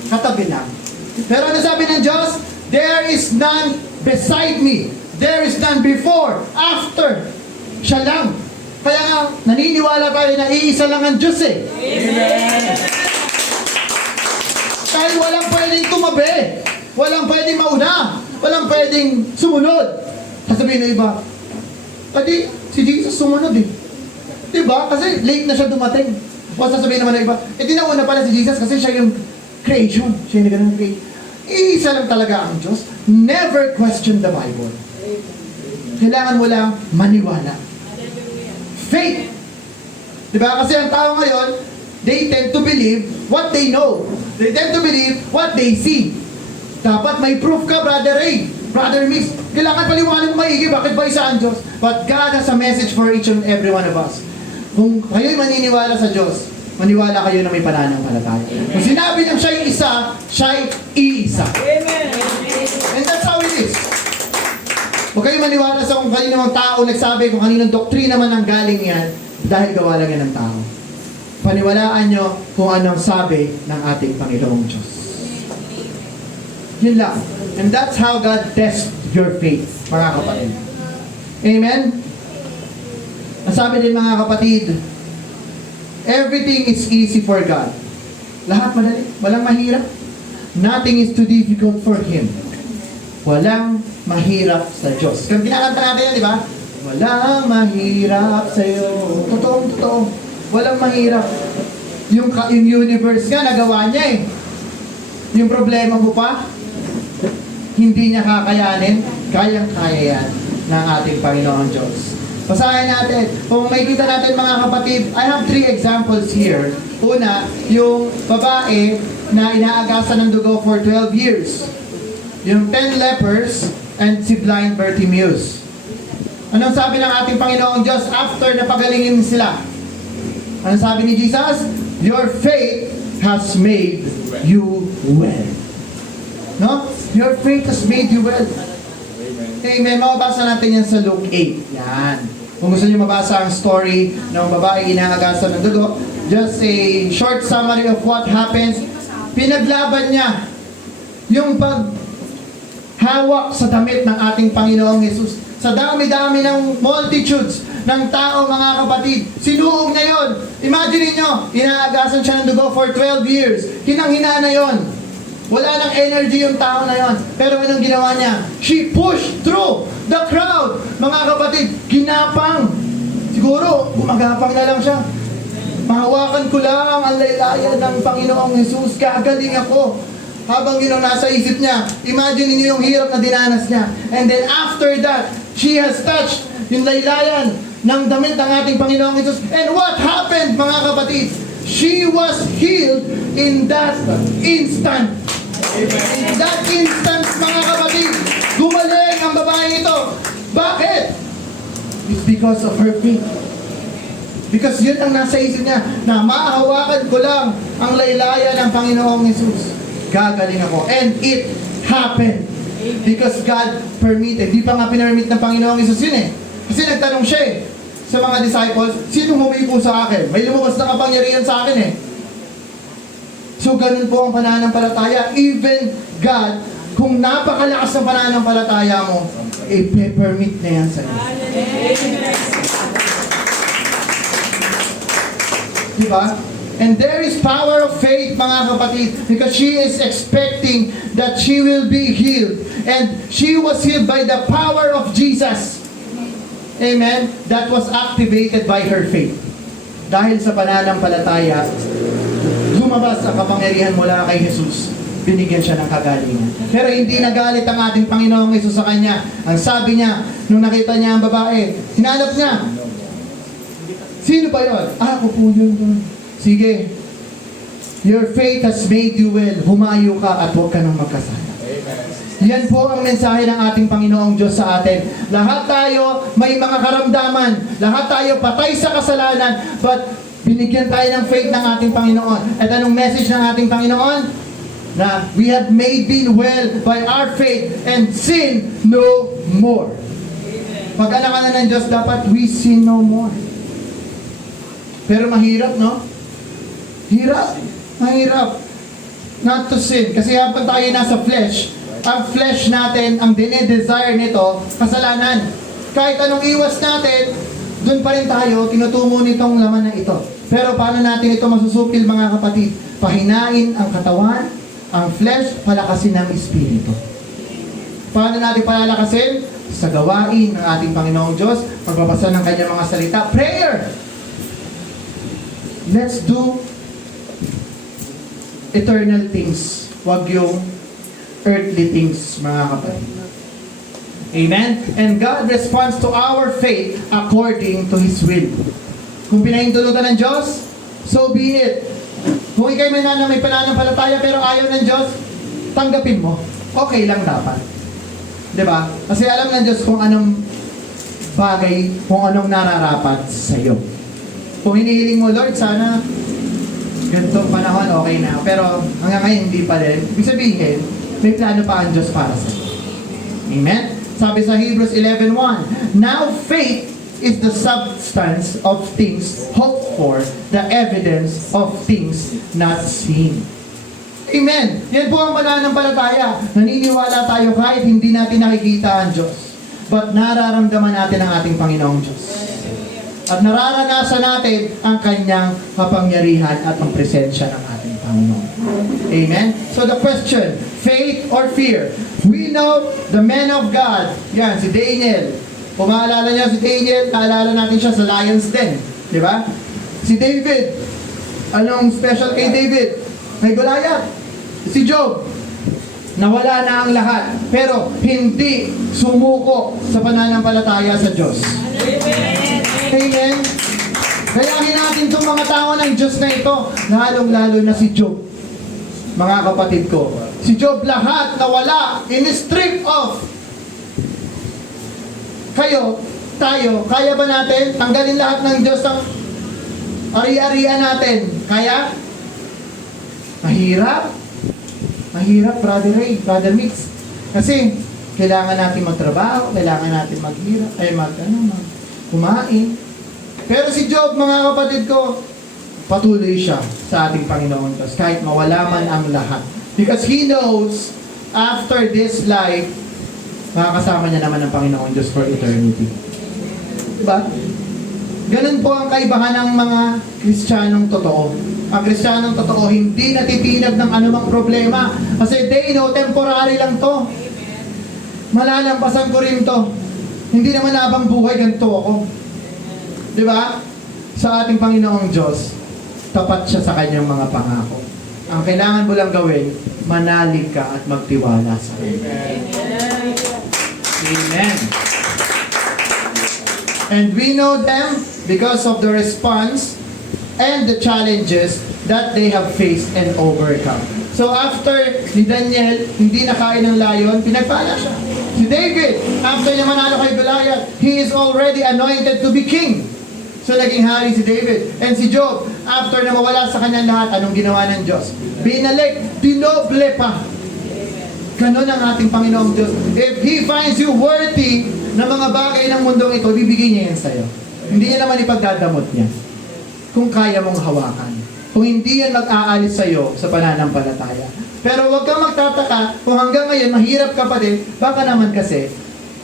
Katabi lang. Pero ano sabi ng Diyos? There is none beside me. There is none before, after. Siya lang. Kaya nga, naniniwala tayo na iisa lang ang Diyos eh. Amen. Dahil walang pwedeng tumabi. Walang pwedeng mauna. Walang pwedeng sumunod. Sasabihin ng iba, adi, si Jesus sumunod eh. Diba? Kasi late na siya dumating. O sasabihin naman ng iba, di nauna pala si Jesus kasi siya yung creation. Siya yung nagandang creation. Iisa lang talaga ang Diyos. Never question the Bible. Kailangan mo lang maniwala. Faith. Diba? Kasi ang tao ngayon, they tend to believe what they know. They tend to believe what they see. Dapat may proof ka, Brother Ray, Brother Miss. Kailangan paliwanag maigi, bakit ba isa ang Diyos? But God has a message for each and every one of us. Kung kayo'y maniniwala sa Diyos, maniwala kayo na may pananampalataya. Kung sinabi niyang siya'y isa, siya'y iisa. Amen. And that's how it is. Huwag kayo maniwala sa kung kaninong tao nagsabi, kung kaninong doktrina man ang galing yan, dahil gawa lang yan ng tao. Paniwalaan nyo kung anong sabi ng ating Panginoong Diyos. Yun lang. And that's how God tests your faith, mga kapatid. Amen? Ang sabi din mga kapatid, everything is easy for God. Lahat madali. Walang mahirap. Nothing is too difficult for Him. Walang mahirap sa Diyos. Kaya kinakanta natin yan, di ba? Walang mahirap sa'yo. Totoo. Walang mahirap. Yung universe nga, nagawa niya eh. Yung problema mo pa, hindi niya kakayanin, kayang-kaya yan ng ating Panginoon Diyos. Basahin natin. Kung makikita natin mga kapatid, I have 3 examples here. Una, yung babae na inaagasan ng dugo for 12 years. Yung 10 lepers and si blind Bartimaeus. Anong sabi ng ating Panginoong Diyos after na pagalingin sila? Anong sabi ni Jesus? Your faith has made you well. No? Your faith has made you well. Amen. Mababasa natin yan sa Luke 8. Yan. Kung gusto niyo mabasa ang story ng babae inaagasan ng dugo, just a short summary of what happens. Pinaglaban niya yung paghawak sa damit ng ating Panginoong Jesus. Sa dami-dami ng multitudes ng tao, mga kapatid, sinuog na yon. Imagine niyo, inaagasan siya ng dugo for 12 years. Hinang-hina na yon. Wala nang energy yung tao na yon. Pero anong ginawa niya? She pushed through the crowd. Mga kapatid, ginapang. Siguro, gumagapang na lang siya. mahawakan ko lang ang laylayan ng Panginoong Jesus, gagaling ako. Habang yun ang nasa isip niya, imagine niyo yung hirap na dinanas niya. And then after that, she has touched yung laylayan ng damit ng ating Panginoong Jesus. And what happened, mga kapatid? She was healed in that instant. In that instant, mga kapatid, gumaling ang babaeng ito. Bakit? It's because of her faith. Because yun ang nasa isip niya, na mahahawakan ko lang ang laylayan ng Panginoong Jesus. Gagaling ako. And it happened. Because God permitted. Di pa nga pinarmit ng Panginoong Jesus yun eh. Kasi nagtanong siya eh, sa mga disciples, sino humipo sa akin? May lumabas na kapangyarihan sa akin eh. So ganun po ang pananampalataya. Even God, kung napakalakas ng pananampalataya mo, i-permit na yan sa'yo. Diba? And there is power of faith, mga kapatid, because she is expecting that she will be healed. And she was healed by the power of Jesus. Amen? That was activated by her faith. Dahil sa pananampalataya, lumabas ang kapangyarihan mula kay Jesus. Binigyan siya ng kagalingan. Pero hindi nagalit ang ating Panginoong Jesus sa kanya. Ang sabi niya, nung nakita niya ang babae, hinanap niya. Sino ba yun? Ako po yun. Sige. Your faith has made you well. Humayo ka at huwag ka nang magkasala. Yan po ang mensahe ng ating Panginoong Diyos sa atin. Lahat tayo may mga karamdaman. Lahat tayo patay sa kasalanan. But binigyan tayo ng faith ng ating Panginoon. At anong message ng ating Panginoon? Na we have made been well by our faith and sin no more. Pag anak ka na ng Diyos, dapat we sin no more. Pero mahirap, no? Hirap. Mahirap. Not to sin. Kasi habang tayo nasa flesh, ang flesh natin, ang dinedesire nito, kasalanan. Kahit anong iwas natin, dun pa rin tayo, tinutungo nitong laman na ito. Pero paano natin ito masusupil, mga kapatid? Pahinain ang katawan, ang flesh, palakasin ng espiritu. Paano natin palalakasin? Sa gawain ng ating Panginoong Diyos, pagbabasa ng kanyang mga salita. Prayer! Let's do eternal things. Huwag yung earthly things, mga kapatid. Amen? And God responds to our faith according to His will. Kung pinahintulutan ng Diyos, so be it. Kung ikay may pananampalataya pero ayaw ng Diyos, tanggapin mo. Okay lang dapat. Diba? Kasi alam ng Diyos kung anong bagay, kung anong nararapat sa iyo. Kung hinihiling mo, Lord, sana ganitong panahon okay na. Pero hanggang ngayon hindi pa rin. Ibig sabihin, may plano pa ang Diyos para sa iyo. Amen? Sabi sa Hebrews 11:1, now faith is the substance of things hoped for, the evidence of things not seen. Amen. Yan po ang pananampalataya. Naniniwala tayo kahit hindi natin nakikita ang Diyos. But nararamdaman natin ang ating Panginoong Diyos. At nararanasan natin ang kanyang kapangyarihan at ang presensya ng ating Panginoon. Amen? So the question, faith or fear? We know the man of God. Yan, si Daniel. Kung maalala niyo si Daniel, naalala natin siya sa Lion's Den. Di ba? Si David. Anong special kay David? May Goliath. Si Job. Nawala na ang lahat. Pero hindi sumuko sa pananampalataya sa Diyos. Amen. Gayahin natin itong mga tao ng Diyos na ito. Lalong-lalo na si Job. Mga kapatid ko. Si Job lahat nawala. In-strip off. Kayo, tayo, kaya ba natin tanggalin lahat ng Diyos ang ari-arian natin? Kaya? Mahirap. Mahirap, Brother Ray, Brother Mix. Kasi, kailangan natin magtrabaho, kailangan natin maghirap, kumain. Pero si Job, mga kapatid ko, patuloy siya sa ating Panginoon Diyos, kahit mawala man ang lahat. Because he knows, after this life, makakasama niya naman ang Panginoon Diyos for eternity. Diba? Ganun po ang kaibahan ng mga Kristiyanong totoo. Ang Kristiyanong totoo, hindi natitinag ng anumang problema. Kasi they know, temporary lang to. Malalampasan ko rin to. Hindi naman habang buhay ganito ako. Diba? Sa ating Panginoong Diyos, tapat siya sa kanyang mga pangako. Ang kailangan mo lang gawin, manalig ka at magtiwala sa Kanya. Amen. And we know them because of the response and the challenges that they have faced and overcome. So after ni Daniel, hindi nakain ng layon, pinagpala siya. Si David, after niya manalo kay Goliath, he is already anointed to be king. So naging hari si David. And si Job, after na mawala sa kanyang lahat, anong ginawa ng Diyos? Binalik, dinoble pa. Ganon ang ating Panginoong Diyos. If He finds you worthy ng mga bagay ng mundong ito, bibigyan niya yan sa'yo. Hindi niya naman ipagdadamot niya. Kung kaya mong hawakan. Kung hindi yan mag-aalis sa'yo sa pananampalataya. Pero huwag kang magtataka kung hanggang ngayon mahirap ka pa din, baka naman kasi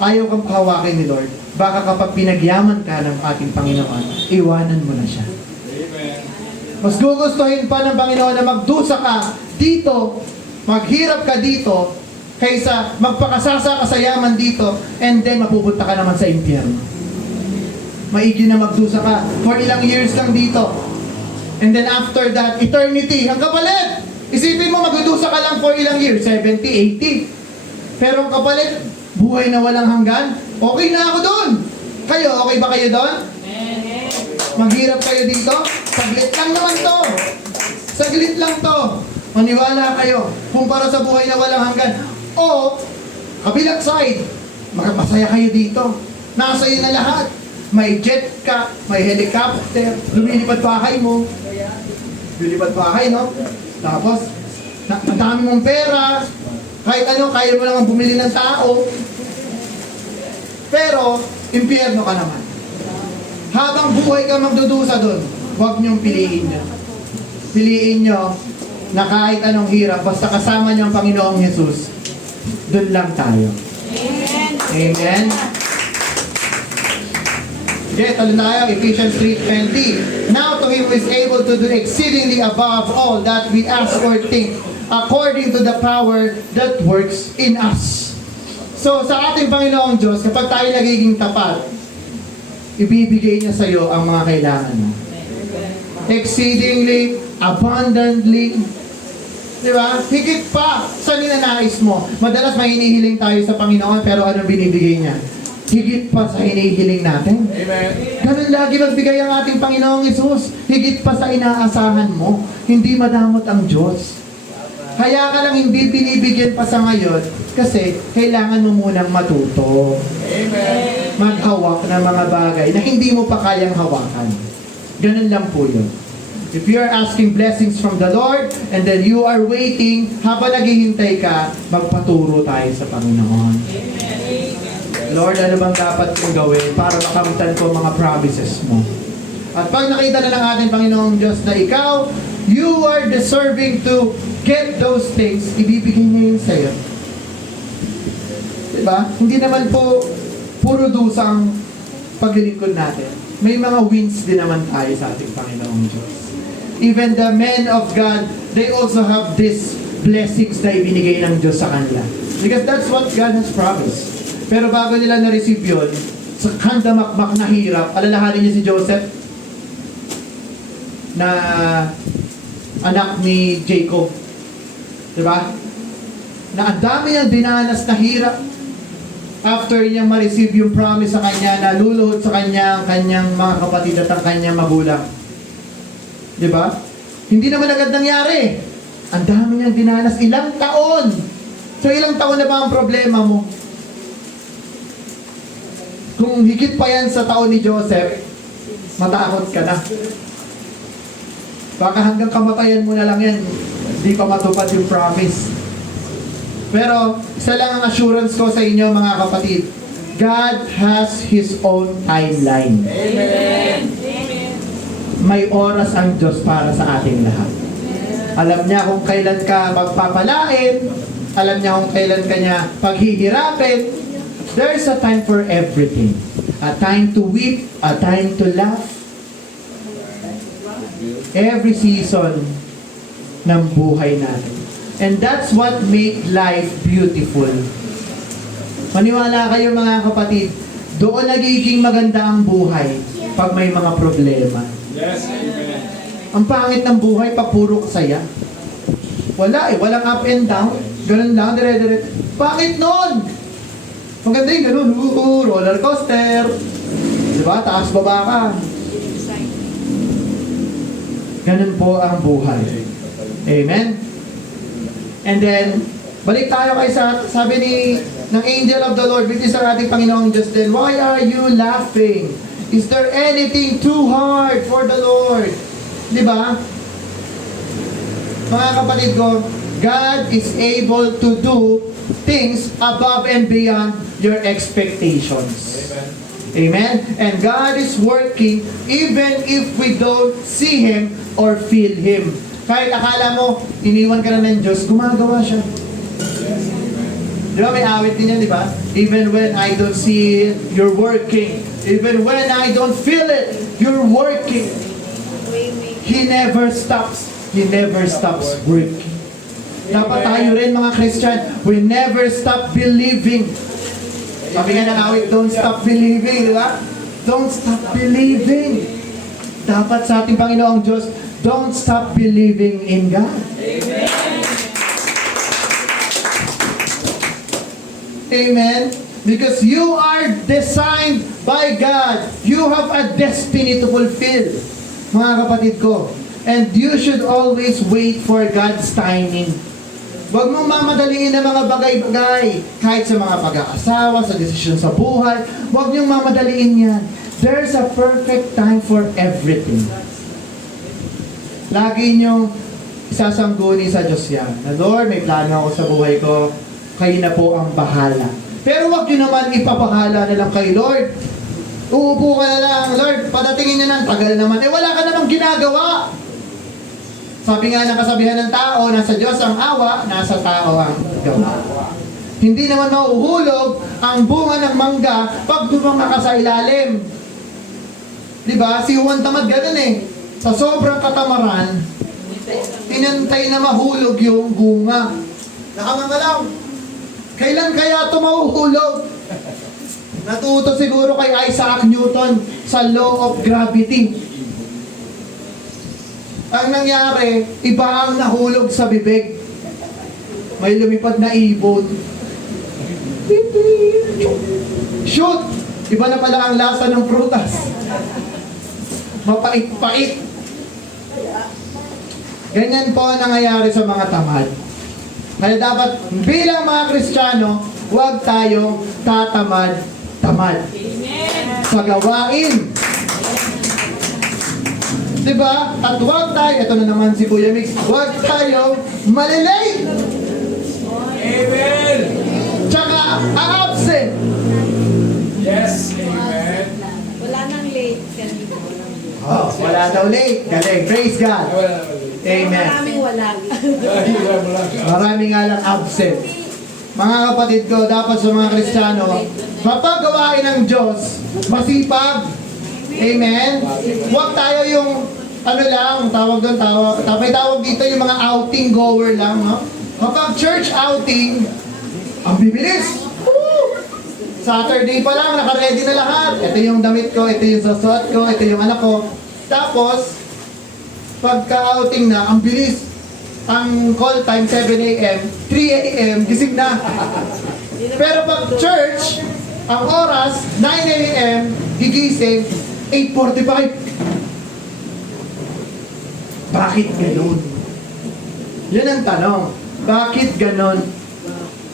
ayaw kang hawakin ni Lord. Baka kapag pinagyaman ka ng ating Panginoon, iwanan mo na siya. Amen. Mas gugustuhin pa ng Panginoon na magdusa ka dito, maghirap ka dito, kaysa magpakasasa ka sa yaman dito, and then mapupunta ka naman sa impyerno. Maigi na magdusa ka for ilang years lang dito. And then after that, eternity, ang kapalit! Isipin mo, magdudusa ka lang for ilang years, 70, 80. Pero ang kapalit, buhay na walang hanggan, okay na ako doon. Kayo, okay ba kayo doon? Maghirap kayo dito? Saglit lang naman to. Saglit lang to. Maniwala kayo. Kumpara sa buhay na walang hanggan. O, kabilang side, masaya kayo dito. Nasa iyo na lahat. May jet ka, may helicopter, lumilipad bahay mo. Lumilipad bahay, no? Tapos, ang dami mong pera. Kahit ano, kaya mo naman bumili ng tao. Pero, impyerno ka naman. Habang buhay ka magdudusa doon, huwag niyong piliin niyo. Piliin niyo na kahit anong hirap, basta kasama niyo ang Panginoong Jesus, doon lang tayo. Amen. Amen? Okay, talo tayo, Ephesians 3:20. Now to Him who is able to do exceedingly above all that we ask or think, according to the power that works in us. So, sa ating Panginoong Diyos, kapag tayo nagiging tapat, ibibigay niya sa iyo ang mga kailangan mo. Exceedingly, abundantly, di ba? Higit pa sa ninanais mo. Madalas may hinihiling tayo sa Panginoon, pero ano binibigay niya? Higit pa sa hinihiling natin. Amen. Ganun lagi magbigay ang ating Panginoong Isus. Higit pa sa inaasahan mo. Hindi madamot ang Diyos. Kaya ka lang hindi binibigyan pa sa ngayon kasi kailangan mo munang matuto. Amen. Maghawak ng mga bagay na hindi mo pa kayang hawakan. Ganun lang po yun. If you are asking blessings from the Lord and then you are waiting, habang naghihintay ka, magpaturo tayo sa Panginoon. Lord, ano bang dapat kong gawin para makamtan ko mga promises mo? At pag nakita na ng ating Panginoong Diyos na ikaw, you are deserving to get those things, ibibigay niya yun sa'yo. Diba? Hindi naman po puro dusang paglilingkod natin. May mga wins din naman tayo sa ating Panginoong Diyos. Even the men of God, they also have these blessings na ibinigay ng Diyos sa kanila. Because that's what God has promised. Pero bago nila na-receive yun, sa kandamakmak na hirap, alalahanin niyo si Joseph na anak ni Jacob. Diba? Na ang dami niyang dinanas na hirap after niyang ma-receive yung promise sa kanya na luluhod sa kanya ang kanyang mga kapatid at ang kanyang magulang. Diba? Hindi naman agad nangyari. Ang dami niyang dinanas. Ilang taon. So ilang taon na ba ang problema mo? Kung higit pa yan sa taon ni Joseph, matakot ka na. Baka hanggang kamatayan mo na lang yan, hindi pa matupad yung promise. Pero, isa lang ang assurance ko sa inyo mga kapatid. God has His own timeline. Amen. May oras ang Diyos para sa ating lahat. Alam niya kung kailan ka magpapalain, alam niya kung kailan ka niya paghihirapin. There's a time for everything. A time to weep, a time to laugh. Every season ng buhay natin. And that's what make life beautiful. Maniwala kayo mga kapatid, doon nagiging maganda ang buhay pag may mga problema. Yes, amen. Ang pangit ng buhay pag puro kasaya. Wala eh, walang up and down. Ganun lang, dire-dire. Pangit nun! Maganda yung ganun, roller coaster. Diba? Taas baba ka. Ganun po ang buhay. Amen? And then, balik tayo kay sabi ng angel of the Lord, which is ang ating Panginoong Diyos din, why are you laughing? Is there anything too hard for the Lord? Diba? Mga kapatid ko, God is able to do things above and beyond your expectations. Amen? And God is working even if we don't see Him or feel Him. Kahit akala mo, iniwan ka na ng Diyos, gumagawa siya. Di ba may awit din yan, di ba? Even when I don't see it, you're working. Even when I don't feel it, you're working. He never stops. He never stops working. Dapat tayo rin mga Christian, we never stop believing. Sabi nga ng awit, don't stop believing, di ba? Don't stop believing. Dapat sa ating Panginoong Diyos, don't stop believing in God. Amen. Amen? Because you are designed by God. You have a destiny to fulfill, mga kapatid ko. And you should always wait for God's timing. Huwag mong mamadaliin ang mga bagay-bagay. Kahit sa mga pag-aasawa, sa desisyon sa buhay, huwag niyong mamadaliin yan. There's a perfect time for everything. Lagi niyong isasangguni sa Diyos yan. Na Lord, may plano ako sa buhay ko. Kayo na po ang bahala. Pero huwag niyo naman ipapahala na lang kay Lord. Uupo ka na lang, Lord, padatingin niyo na, tagal naman. Eh wala ka namang ginagawa. Sabi nga ng kasabihan ng tao, nasa Diyos ang awa, nasa tao ang gawa. Hindi naman mauhulog ang bunga ng mangga pag dumang ka sa ilalim. Diba? Si Juan Tamad ganun eh. Sa sobrang katamaran, tinantay na mahulog yung bunga. Nakangangalaw. Kailan kaya ito mahuhulog? Natuto siguro kay Isaac Newton sa law of gravity. Ang nangyari, iba ang nahulog sa bibig. May lumipad na ibon. Shoot! Iba na pala ang lasa ng prutas. Mapait-pait. Ganyan po ang nangyayari sa mga tamad. Kaya dapat bilang mga Kristiyano, huwag tayong tatamad-tamad sa gawain. Diba? At huwag tayo, ito na naman si Kuya Mix, huwag tayo malilate. Amen. Tsaka absent. Yes, amen. Wala nang late kanina. Oh, wala daw late. Galing. Praise God. Amen. Maraming wala. Marami nga lang absent. Mga kapatid ko, dapat sa mga Kristiyano, kapag gawain ng Diyos, masipag. Amen? Huwag tayo yung, ano lang, tawag doon, tawag dito yung mga outing goer lang, no? Kapag church outing, ang bibilis. Woo! Saturday pa lang, naka-ready na lahat. Ito yung damit ko, ito yung sasuot ko, ito yung anak ko. Tapos, pagka-outing na, ang bilis. Ang call time, 7 a.m., 3 a.m., gising na. Pero pag church, ang oras, 9 a.m., gigising, 8:45. Bakit ganun? Yan ang tanong. Bakit ganun?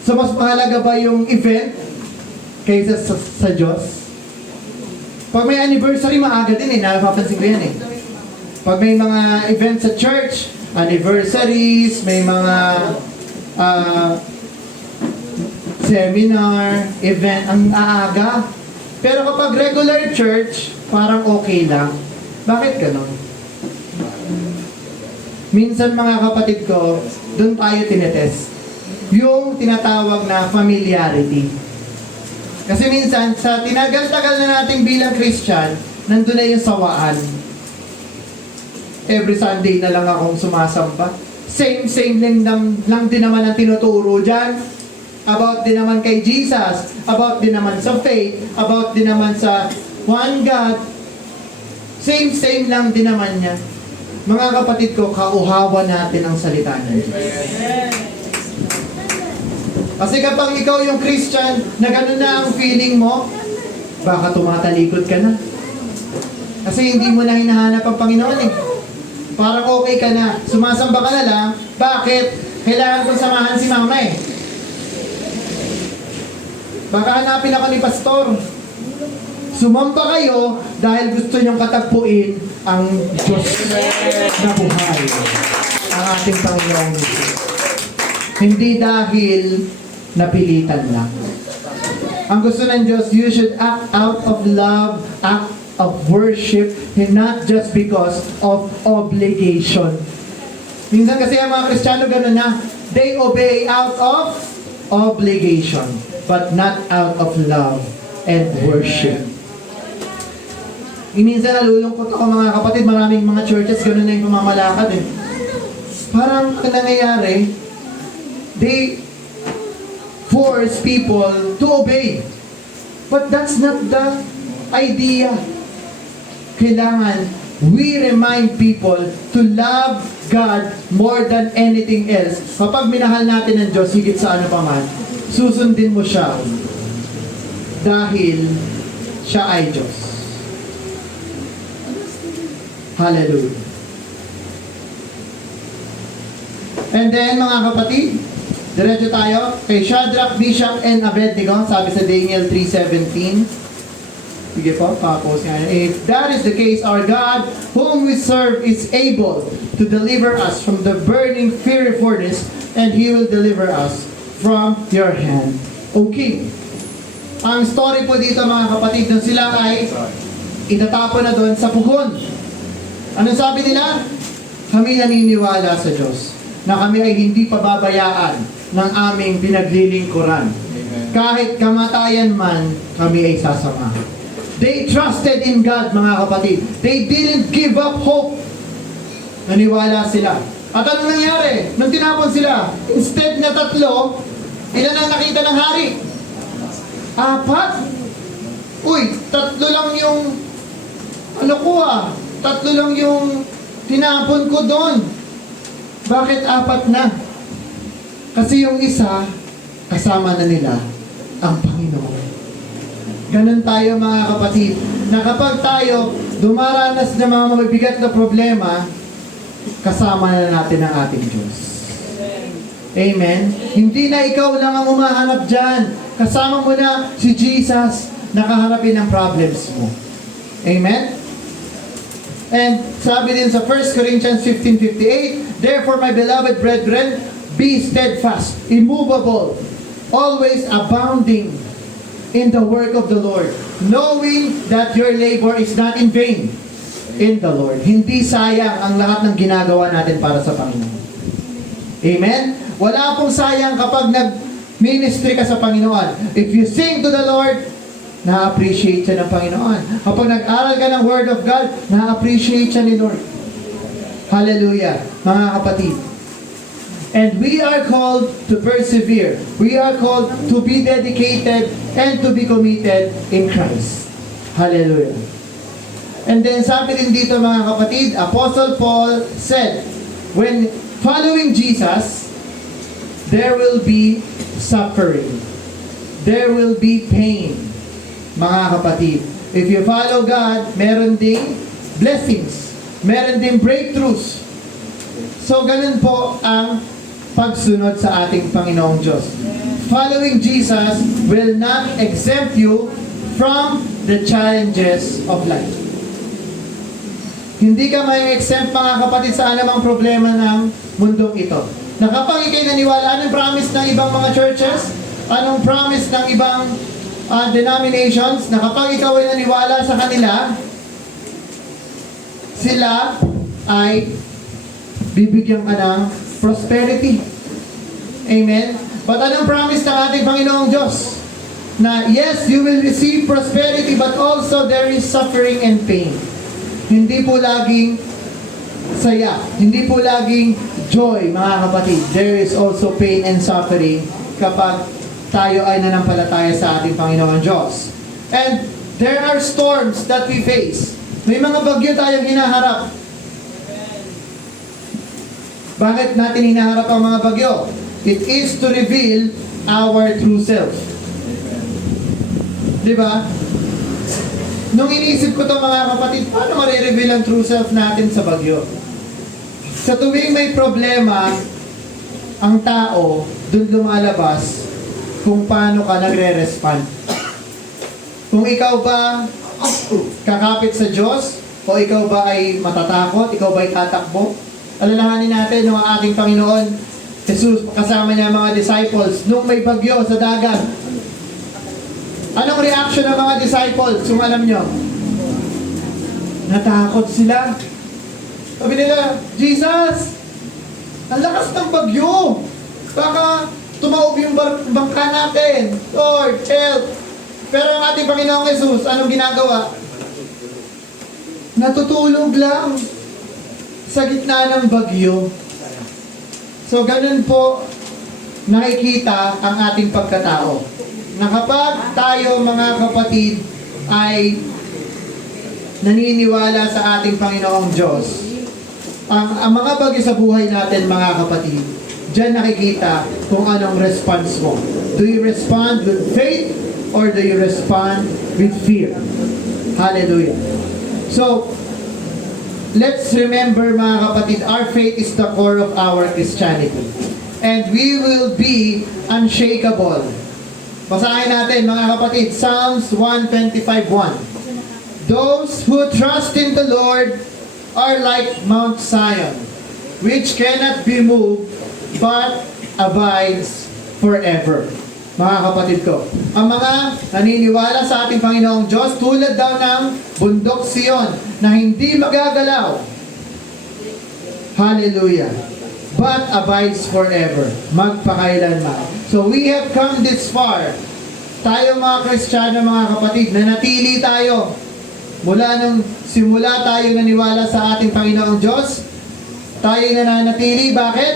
So mas mahalaga ba yung event kaysa sa Diyos? Pag may anniversary, maaga din eh. Napapansin ko yan eh. Pag may mga event sa church, anniversaries, may mga seminar, event, ang aaga. Pero kapag regular church, parang okay lang. Bakit ganon? Minsan mga kapatid ko, doon tayo tinetest. Yung tinatawag na familiarity. Kasi minsan, sa tinagal-tagal na nating bilang Christian, nandun na yung sawaan. Every Sunday na lang akong sumasamba. Same lang din naman ang tinuturo dyan. About din naman kay Jesus. About din naman sa faith. About din naman sa one God. Same lang din naman niya. mga kapatid ko, kauhawan natin ang salita ng Diyos. Kasi kapag ikaw yung Christian, na gano'n na ang feeling mo, baka tumatalikod ka na. Kasi hindi mo na hinahanap ang Panginoon eh. Parang okay ka na. Sumasamba ka na lang. Bakit? Kailangan kong samahan si mama eh. Baka hanapin ako ni pastor. Sumamba kayo dahil gusto niyong katagpuin ang Diyos na buhay. Ang ating Panginoong Diyos. Hindi dahil napilitan lang. Ang gusto ng Diyos, you should act out of love, act of worship, and not just because of obligation. Minsan kasi ang mga Kristiyano gano'n na, they obey out of obligation, but not out of love and worship. Minsan nalulungkot ako mga kapatid, maraming mga churches gano'n na yung pamamalakad eh. Parang ang nangyayari, they force people to obey. But that's not the idea. Kailangan we remind people to love God more than anything else. Kapag minahal natin ang Diyos, higit sa ano pa man, susundin mo siya dahil siya ay Diyos. Hallelujah. And then mga kapatid, diretso tayo kay Shadrach, Meshach, and Abednego, sabi sa Daniel 3:17. Sige po, pa-post nga. If that is the case, our God, whom we serve, is able to deliver us from the burning fiery furnace, and He will deliver us from your hand. Okay. Ang story po dito mga kapatid, nung sila ay itatapon na doon sa pugon. Anong sabi nila? Kami naniniwala sa Diyos na kami ay hindi pababayaan ng aming pinaglilingkuran. Kahit kamatayan man, kami ay sasamahan. They trusted in God, mga kapatid. They didn't give up hope. Naniwala sila. At ano nangyari? Nung tinapon sila, instead na 3, ilan ang nakita ng hari? 4? Uy, 3 lang yung, 3 lang yung tinapon ko doon. Bakit 4 na? Kasi yung isa, kasama na nila ang Panginoon. Ganun tayo mga kapatid, na kapag tayo dumaranas ng mga mabibigat na problema, kasama na natin ang ating Diyos. Amen? Hindi na ikaw lang ang umahanap dyan. Kasama mo na si Jesus na kaharapin ang problems mo. Amen? And sabi din sa 1 Corinthians 15:58, therefore, my beloved brethren, be steadfast, immovable, always abounding in the work of the Lord, knowing that your labor is not in vain in the Lord. Hindi sayang ang lahat ng ginagawa natin para sa Panginoon. Amen? Wala pong sayang kapag nag-ministry ka sa Panginoon. If you sing to the Lord, na-appreciate siya ng Panginoon. Kapag nag-aral ka ng Word of God, na-appreciate siya ni Lord. Hallelujah, mga kapatid. And we are called to persevere. We are called to be dedicated and to be committed in Christ. Hallelujah. And then sabi din dito mga kapatid, Apostle Paul said, when following Jesus, there will be suffering. There will be pain. Mga kapatid, if you follow God, meron ding blessings. Meron ding breakthroughs. So ganun po ang pagsunod sa ating Panginoong Diyos. Following Jesus will not exempt you from the challenges of life. Hindi ka may exempt mga kapatid sa anumang problema ng mundong ito. Na kapag ikay naniwala, anong promise ng ibang mga churches? Anong promise ng ibang denominations? Na kapag ikaw ay naniwala sa kanila, sila ay bibigyan ka ng prosperity. Amen? But anong promise ng ating Panginoong Diyos? Na yes, you will receive prosperity, but also there is suffering and pain. Hindi po laging saya. Hindi po laging joy, mga kapatid. There is also pain and suffering kapag tayo ay nanampalataya sa ating Panginoong Diyos. And there are storms that we face. May mga bagyo tayong hinaharap. Bakit natin hinaharap ang mga bagyo? It is to reveal our true self. Di ba? Nung iniisip ko to mga kapatid, paano marireveal ang true self natin sa bagyo? Sa tuwing may problema, ang tao, dun lumalabas kung paano ka nagre-respond. Kung ikaw ba kakapit sa Diyos, o ikaw ba ay matatakot, ikaw ba ay tatakbo? Alalahanin natin ng ating Panginoon, Jesus, kasama niya ang mga disciples, nung may bagyo sa dagat. Anong reaction ng mga disciples? Kung alam nyo? Natakot sila. Sabi nila, Jesus, ang lakas ng bagyo. Baka tumaob yung bangka natin. Lord, help. Pero ang ating Panginoong Jesus, anong ginagawa? Natutulog lang sa gitna ng bagyo. So, ganun po nakikita ang ating pagkatao. Na kapag tayo mga kapatid ay naniniwala sa ating Panginoong Diyos, ang mga bagyo sa buhay natin mga kapatid, diyan nakikita kung anong response mo. Do you respond with faith or do you respond with fear? Hallelujah. So, let's remember mga kapatid, our faith is the core of our Christianity. And we will be unshakable. Basahin natin mga kapatid, Psalms 125:1. Those who trust in the Lord are like Mount Zion, which cannot be moved, but abides forever. Mga kapatid ko, ang mga naniniwala sa ating Panginoong Diyos, tulad daw ng bundok Sion, na hindi magagalaw. Hallelujah. But abides forever. Magpakailanman. So we have come this far. Tayo mga Kristiyano, mga kapatid, nanatili tayo. Mula nung simula tayo naniwala sa ating Panginoong Diyos, tayo nananatili. Bakit?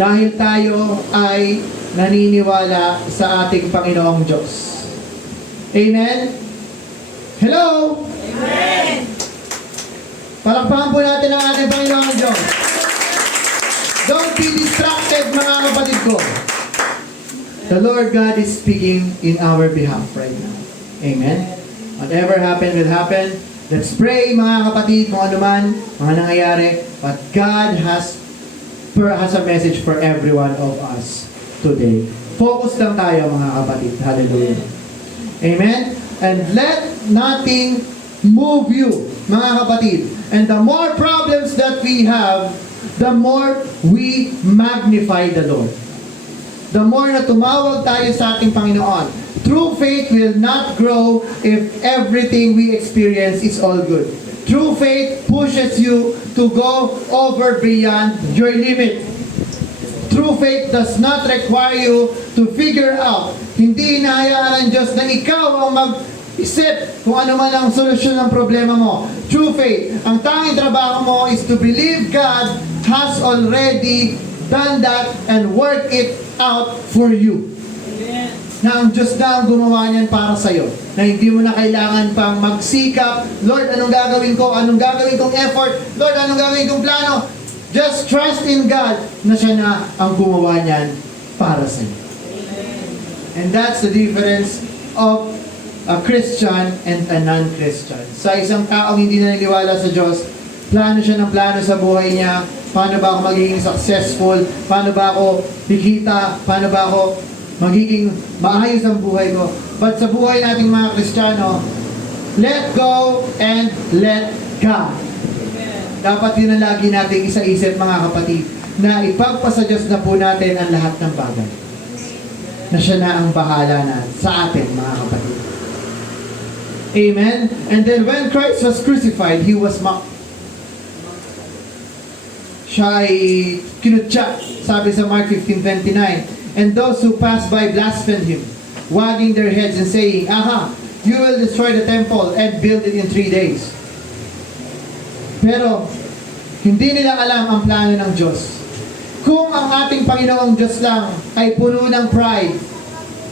Dahil tayo ay naniniwala sa ating Panginoong Diyos. Amen? Hello? Amen. Palakpakan po natin ang ating Panginoong Diyos. Don't be distracted mga kapatid ko. The Lord God is speaking in our behalf right now. Amen? Whatever happened will happen. Let's pray mga kapatid, kung ano man, mga nangyayari. But God has a message for every one of us today. Focus lang tayo mga kapatid. Hallelujah. Amen? And let nothing move you, mga kapatid. And the more problems that we have, the more we magnify the Lord. The more na tumawag tayo sa ating Panginoon. True faith will not grow if everything we experience is all good. True faith pushes you to go over beyond your limit. True faith does not require you to figure out. Hindi hinahayaan ng Diyos na ikaw ang mag-isip kung ano man ang solusyon ng problema mo. True faith, ang tanging trabaho mo is to believe God has already done that and work it out for you. Na ang Diyos na ang gumawa niyan para sa'yo. Na hindi mo na kailangan pang magsikap, Lord, anong gagawin ko? Anong gagawin kong effort? Lord, anong gagawin kong plano? Just trust in God na siya na ang gumawa niyan para sa'yo. And that's the difference of a Christian and a non-Christian. Sa isang taong hindi naniniwala sa Diyos, plano siya ng plano sa buhay niya. Paano ba ako magiging successful? Paano ba ako kikita? Paano ba ako magiging maayos ang buhay ko? But sa buhay nating mga Kristiyano, let go and let God. Dapat yun ang lagi nating isa-isip mga kapatid, na ipagpasa Diyos na po natin ang lahat ng bagay. Na siya na ang bahala na sa atin mga kapatid. Amen? And then when Christ was crucified, He was mocked. Siya ay kinutya, sabi sa Mark 15:29. And those who passed by blasphemed Him, wagging their heads and saying, "Aha, you will destroy the temple and build it in 3 days." Pero, hindi nila alam ang plano ng Diyos. Kung ang ating Panginoong Diyos lang ay puno ng pride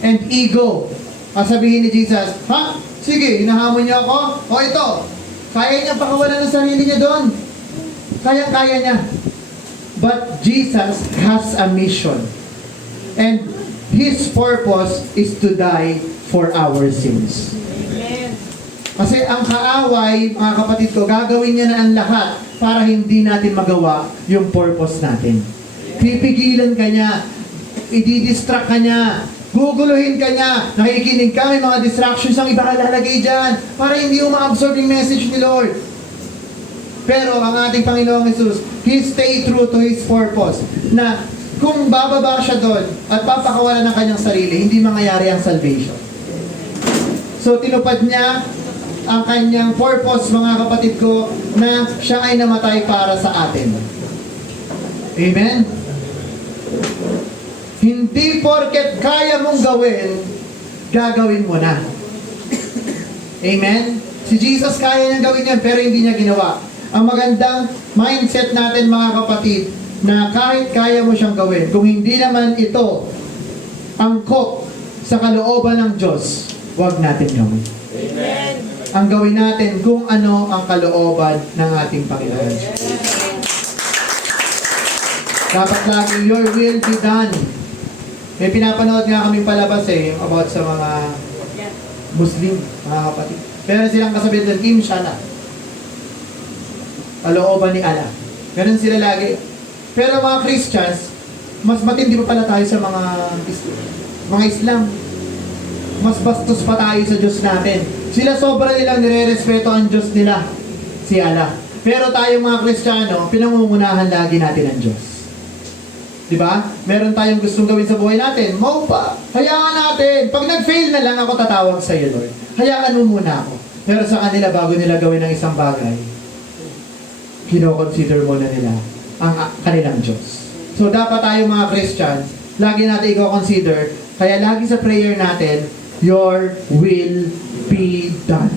and ego, sabihin ni Jesus, "Ha? Sige, hinahamon niyo ako? O ito, kaya niya pakawalan ng sarili niya doon. Kaya niya." But Jesus has a mission. And His purpose is to die for our sins. Amen. Kasi ang kaaway, mga kapatid ko, gagawin niya na ang lahat para hindi natin magawa yung purpose natin. Pipigilan ka niya, i-distract ka niya, guguluhin ka niya, nakikinig ka, may mga distractions ang iba lalagay dyan para hindi mo ma-absorb yung message ni Lord. Pero ang ating Panginoong Jesus, He stay true to His purpose na kung bababa siya doon at papakawalan ng kanyang sarili, hindi mangyayari ang salvation. So tinupad niya ang kanyang purpose, mga kapatid ko, na siya ay namatay para sa atin. Amen? Hindi porket kaya mong gawin, gagawin mo na. Amen? Si Jesus kaya niyang gawin yan, pero hindi niya ginawa. Ang magandang mindset natin, mga kapatid, na kahit kaya mo siyang gawin, kung hindi naman ito angkop sa kalooban ng Diyos, huwag natin gawin. Amen. Ang gawin natin kung ano ang kalooban ng ating Panginoon. Dapat lagi, your will be done. May pinapanood nga kaming palabas about sa mga Muslim, mga kapatid. Pero silang kasabihan doon, Inshallah. Kalooban ni Allah. Ganun sila lagi. Pero mga Christians, mas matindi pa pala tayo sa mga Islam. Mas bastos pa tayo sa Diyos natin. Sila sobra nilang nire-respeto ang Diyos nila, si Allah. Pero tayo mga Kristiyano, pinangungunahan lagi natin ang Diyos. Diba? Meron tayong gustong gawin sa buhay natin. Mau pa. Hayaan natin. Pag nag-fail na lang ako tatawag sa iyo, Lord. Hayaan mo muna ako. Pero sa kanila, bago nila gawin ang isang bagay, kino-consider muna nila ang kanilang Diyos. So dapat tayo mga Christians, lagi natin i-consider, kaya lagi sa prayer natin, your will be done.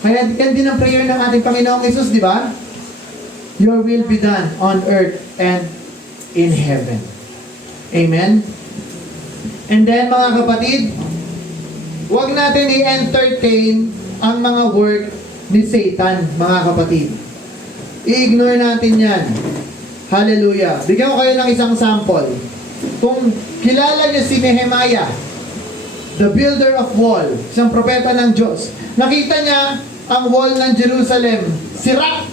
Kaya yan din ang prayer ng ating Panginoong Jesus, di ba? Your will be done on earth and in heaven. Amen? And then mga kapatid, huwag natin i-entertain ang mga work ni Satan, mga kapatid. I-ignore natin yan. Hallelujah. Bigyan ko kayo ng isang sample. Kung kilala niyo si Nehemiah, the builder of wall, isang propeta ng Diyos, nakita niya ang wall ng Jerusalem, sira,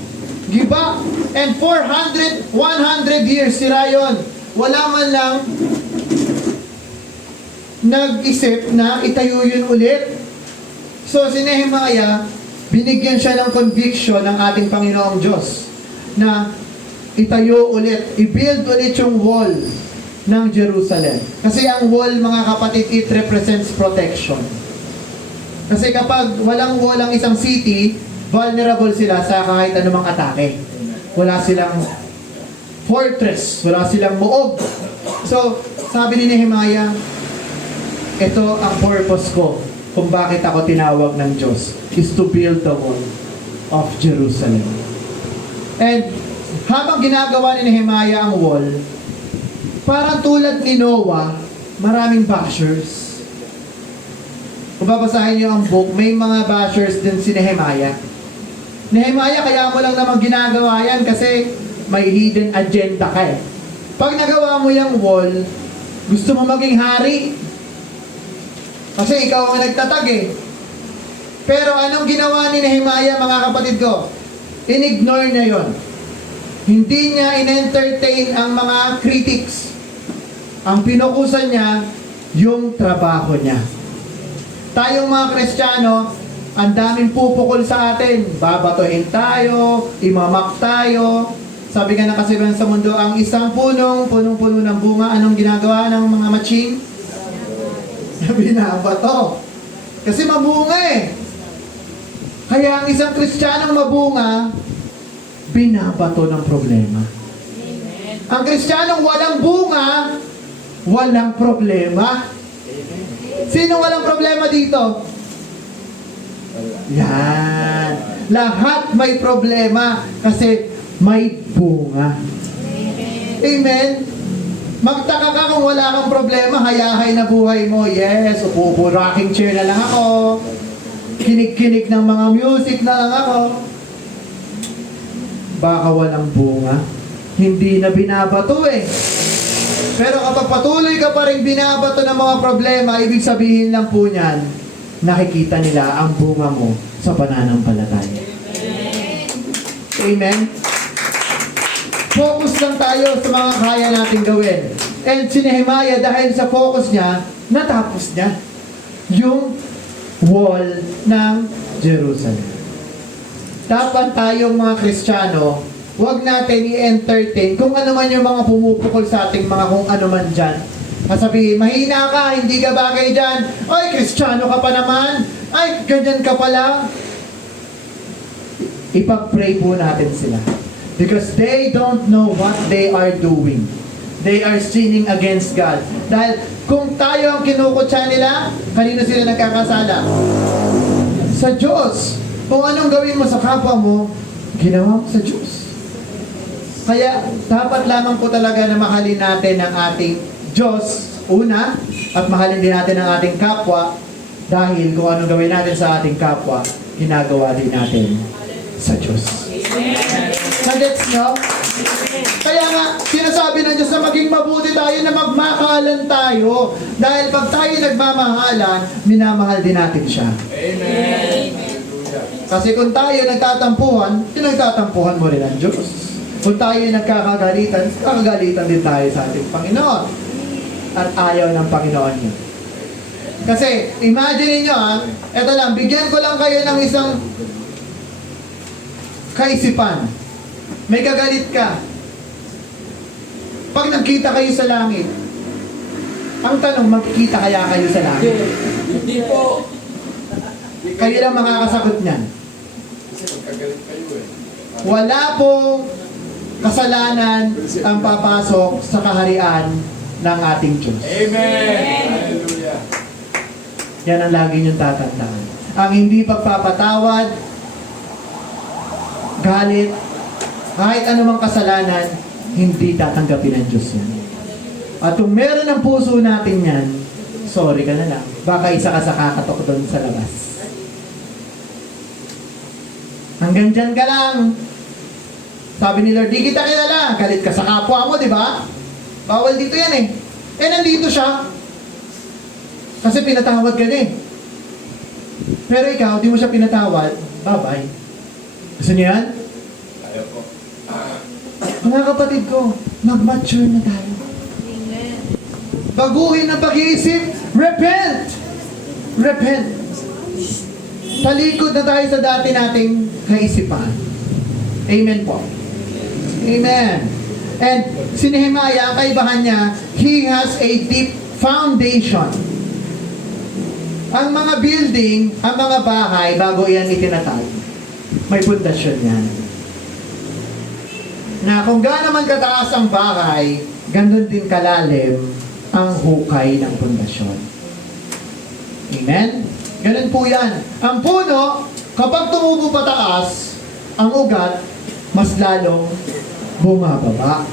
giba, and 100 years sira yun. Wala man lang nag-isip na itayo yun ulit. So si Nehemiah, binigyan siya ng conviction ng ating Panginoong Diyos na itayo ulit, i-build ulit yung wall ng Jerusalem. Kasi ang wall, mga kapatid, it represents protection. Kasi kapag walang wall ang isang city, vulnerable sila sa kahit anumang atake. Wala silang fortress, wala silang muog. So, sabi ni Nehemiah, ito ang purpose ko kung bakit ako tinawag ng Diyos, is to build the wall of Jerusalem. And habang ginagawa ni Nehemiah ang wall, parang tulad ni Noah, maraming bashers. Kung babasahin niyo ang book, may mga bashers din si Nehemiah. Nehemiah, kaya mo lang naman ginagawa yan kasi may hidden agenda ka eh. Pag nagawa mo yung wall, gusto mo maging hari. Kasi ikaw ang nagtatag eh. Pero anong ginawa ni Nehemiah, mga kapatid ko? In-ignore niya yon. Hindi niya in-entertain ang mga critics. Ang pinukusan niya, yung trabaho niya. Tayong mga Kristiyano, ang daming pupukol sa atin. Babatuhin tayo, imamak tayo. Sabi nga na kasi sa mundo, ang isang punong-puno ng bunga, anong ginagawa ng mga matching? Binabato. Kasi mabunga eh. Kaya ang isang Kristiyanong mabunga, binabato ng problema. Amen. Ang Kristiyanong walang bunga, walang problema. Sino walang problema dito? Yan. Lahat may problema kasi may bunga. Amen. Magtaka ka kung wala kang problema, hayahay na buhay mo. Yes, upo rocking chair na lang ako. Kinig-kinig ng mga music na lang ako. Baka walang bunga. hindi na binabato eh. Pero kapag patuloy ka pa rin binabato ng mga problema, ibig sabihin lang po niyan, nakikita nila ang bunga mo sa pananampalataya. Amen? Focus lang tayo sa mga kaya nating gawin. And si Nehemiah, dahil sa focus niya, natapos niya yung wall ng Jerusalem. Dapat tayong mga Kristiyano, huwag natin i-entertain kung ano man yung mga pumupukol sa ating mga kung ano man dyan. Sasabihin, mahina ka, hindi ka bagay dyan. Ay, Kristiyano ka pa naman. Ay, ganyan ka pala. Ipag-pray po natin sila. Because they don't know what they are doing. They are sinning against God. Dahil kung tayo ang kinukutsa nila, kanino sila nagkakasala? Sa Diyos. Kung anong gawin mo sa kapwa mo, ginawa mo sa Diyos. Kaya dapat lamang po talaga na mahalin natin ang ating Diyos, una, at mahalin din natin ang ating kapwa, dahil kung anong gawin natin sa ating kapwa, ginagawa din natin sa Diyos. Nagets nyo? Kaya nga, sinasabi ng Diyos na maging mabuti tayo, na magmakalan tayo. Dahil pag tayo nagmamahalan, minamahal din natin siya. Amen. Kasi kung tayo nagtatampuhan, pinagtatampuhan mo rin ang Diyos. Kung tayo nagkakagalitan, kakagalitan din tayo sa ating Panginoon. At ayaw ng Panginoon niya. Kasi, imagine niyo eto lang, bigyan ko lang kayo ng isang kaisipan. May kagalit ka. Pag nagkita kayo sa langit, ang tanong, magkikita kaya kayo sa langit? Hindi po. Kayo lang makakasagot niyan. Kasi magkagalit kayo eh. Wala pong kasalanan ang papasok sa kaharian ng ating Diyos. Amen. Hallelujah. Yan ang lagi niyong tatandaan. Ang hindi pagpapatawad, galit, kahit anumang kasalanan, hindi tatanggapin ng Diyos yan. At kung meron ng puso natin yan, sorry ka na lang. Baka isa ka sa kakatok doon sa labas. Hanggang dyan ka lang. Sabi ni Lord, di kita kilala. Galit ka sa kapwa mo, di ba? Bawal dito yan eh. Eh, nandito siya. Kasi pinatawad ka na eh. Pero ikaw, di mo siya pinatawad, bye-bye. Gusto niyo yan? Ayaw po. Mga kapatid ko, mag-mature na tayo. Amen. Baguhin ang pag-iisip. Repent! Repent. Talikod na tayo sa dati nating kaisipan. Amen po. Amen. And si Nehemiah, ang kaibahan niya, he has a deep foundation. Ang mga building, ang mga bahay, bago yan itinatag, may pundasyon yan. Na kung gaano man kataas ang bahay, ganun din kalalim ang hukay ng pundasyon. Amen? Ganun po yan. Ang puno, kapag tumubo pataas, ang ugat, mas lalong bumababa.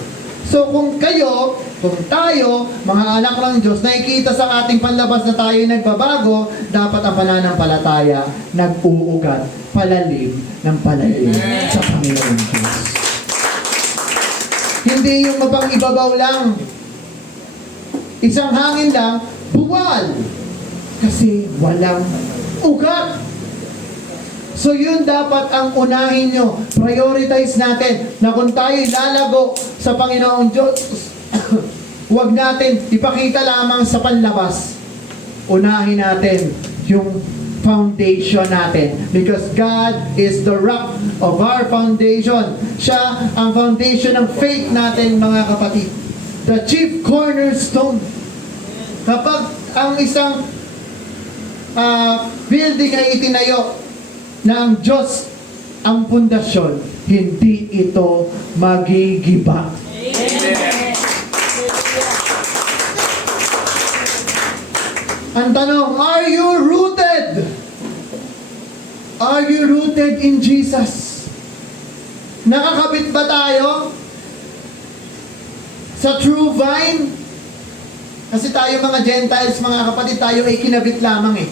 So kung kayo, kung tayo, mga anak ng Diyos, nakikita sa ating panlabas na tayo nagbabago, dapat ang pananampalataya nag-uugat palalim ng palalim sa Panginoon Diyos. Hindi yung mapang-ibabaw lang. Isang hangin lang, buwal. Kasi walang ugat. So yun dapat ang unahin nyo. Prioritize natin na kung tayo lalago sa Panginoong Diyos, huwag natin ipakita lamang sa panlabas. Unahin natin yung foundation natin. Because God is the rock of our foundation. Siya ang foundation ng faith natin, mga kapatid. The chief cornerstone. Kapag ang isang building ay itinayo na ang Diyos ang pundasyon, hindi ito magigiba. Amen. Ang tanong, are you rooted? Are you rooted in Jesus? Nakakabit ba tayo sa true vine? Kasi tayo mga Gentiles, mga kapatid, tayo ay kinabit lamang eh.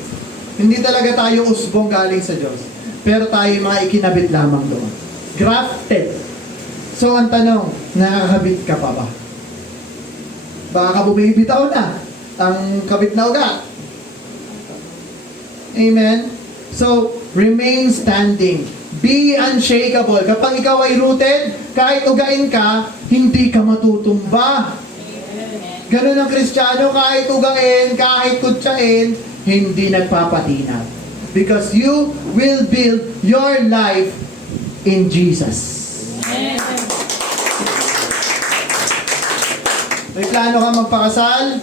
Hindi talaga tayo usbong galing sa Diyos. Pero tayo mga ikinabit lamang doon. Grafted So, ang tanong, nakakabit ka pa ba? Baka ka bumibitaw na ang kabit na ugat. Amen? So, remain standing. Be unshakable. Kapag ikaw ay rooted, kahit ugain ka, hindi ka matutumba. Ganun ang Kristiyano, kahit ugain, kahit kutsain, hindi nagpapatinag. Because you will build your life in Jesus. May plano kang magpakasal?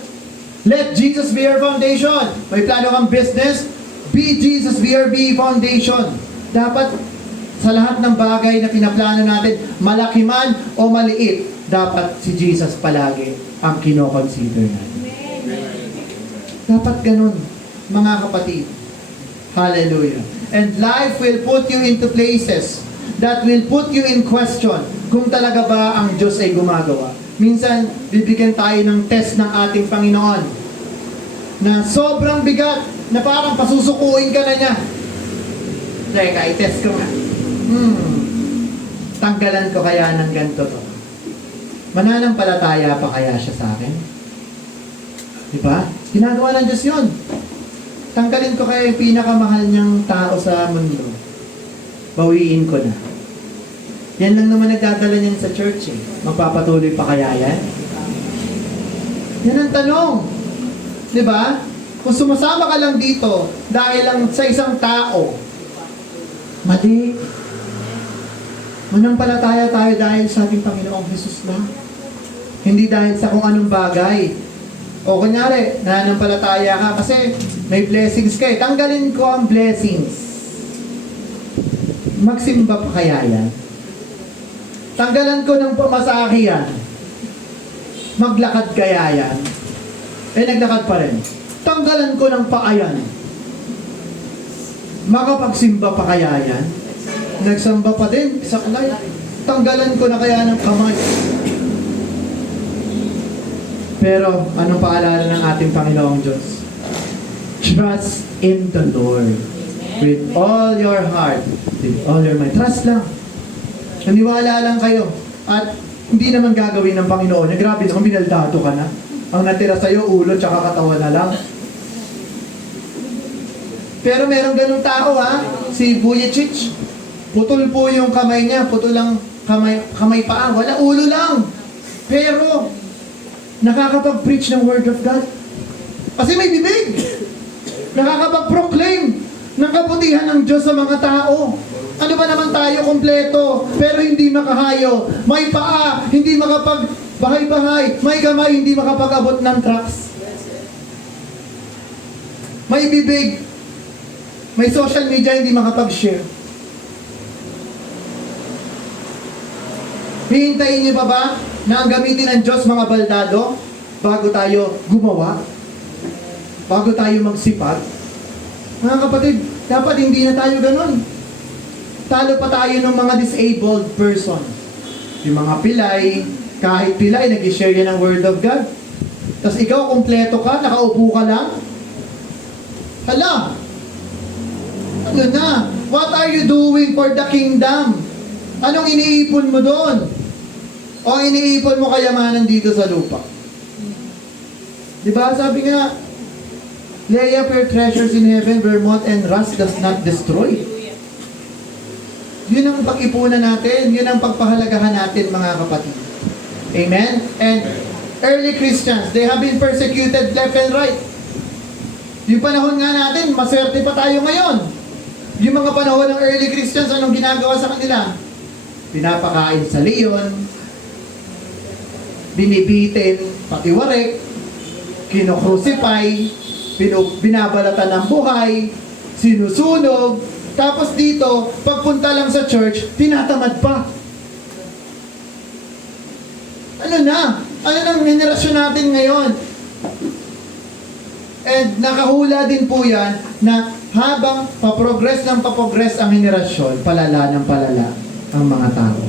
Let Jesus be your foundation. May plano kang business? Be Jesus, be your foundation. Dapat sa lahat ng bagay na pinaplano natin, malaki man o maliit, dapat si Jesus palagi ang kinoconsider natin. Dapat ganun, mga kapatid. Hallelujah. And life will put you into places that will put you in question kung talaga ba ang Diyos ay gumagawa. Minsan, bibigyan tayo ng test ng ating Panginoon na sobrang bigat, na parang pasusukuin ka na niya. Teka, i-test ko nga. Tanggalan ko kaya ng ganito to. Mananampalataya pa kaya siya sa akin? Diba? Ginagawa ng Diyos yun. Tanggalin ko kaya yung pinakamahal niyang tao sa mundo. Bawiin ko na. Yan lang naman nagdadala niyan sa church eh. Magpapatuloy pa kaya yan? Yan ang tanong. Diba? Kung sumasama ka lang dito dahil lang sa isang tao, mali. Manampalataya tayo dahil sa ating Panginoong Jesus lang. Hindi dahil sa kung anong bagay. O kunyari, nananampalataya ka kasi may blessings ka eh. Tanggalin ko ang blessings. Magsimba pa kaya yan? Tanggalan ko ng pamasahe yan. Maglakad kaya yan? Eh, naglakad pa rin. Tanggalan ko ng paayan. Makapagsimba pa kaya yan? Nagsamba pa din, saklay. Tanggalan ko na kaya ng kamay. Pero, anong paalala ng ating Panginoong Diyos? Trust in the Lord. With all your heart. With all your mind. Trust lang. Naniwala lang kayo. At hindi naman gagawin ng Panginoon. Grabe naman, binaldato ka na. Ang natira sa'yo, ulo, tsaka katawan na lang. Pero merong ganung tao ha, si Vujicic. Putol po yung kamay niya, putol lang kamay paa, wala ulo lang. Pero, nakakapag-preach ng Word of God. Kasi may bibig. Nakakapag-proclaim ng kabutihan ng Diyos sa mga tao. Ano ba naman tayo kompleto, pero hindi makahayo. May paa, hindi makapag-bahay-bahay. May kamay, hindi makapag-abot ng trucks. May bibig. May social media, hindi makapag-share. Hihintayin niyo pa ba na ang gamitin ng Diyos mga baldado bago tayo gumawa? Bago tayo magsipag? Mga kapatid, dapat hindi na tayo ganun. Talo pa tayo ng mga disabled person. Yung mga pilay, kahit pilay, nag-share yan ng Word of God. Tapos ikaw, kompleto ka, nakaupo ka lang. Hala! Ano na? What are you doing for the kingdom? Anong iniipon mo doon? O iniipon mo kayamanan dito sa lupa? Diba? Sabi nga, lay up your treasures in heaven where moth and rust does not destroy. Yun ang pag-ipunan natin. Yun ang pagpahalagahan natin, mga kapatid. Amen? And early Christians, they have been persecuted left and right. Yung panahon nga natin, maswerte pa tayo ngayon. Yung mga panahon ng early Christians, anong ginagawa sa kanila? Pinapakain sa leon, binibitin, patiwarek, kinocrucify, binabalatan ng buhay, sinusunog, tapos dito, pagpunta lang sa church, tinatamad pa. Ano na? Ano nang henerasyon natin ngayon? And nakahula din po yan na habang paprogress ng paprogress ang henerasyon, palala ng palala ang mga tao.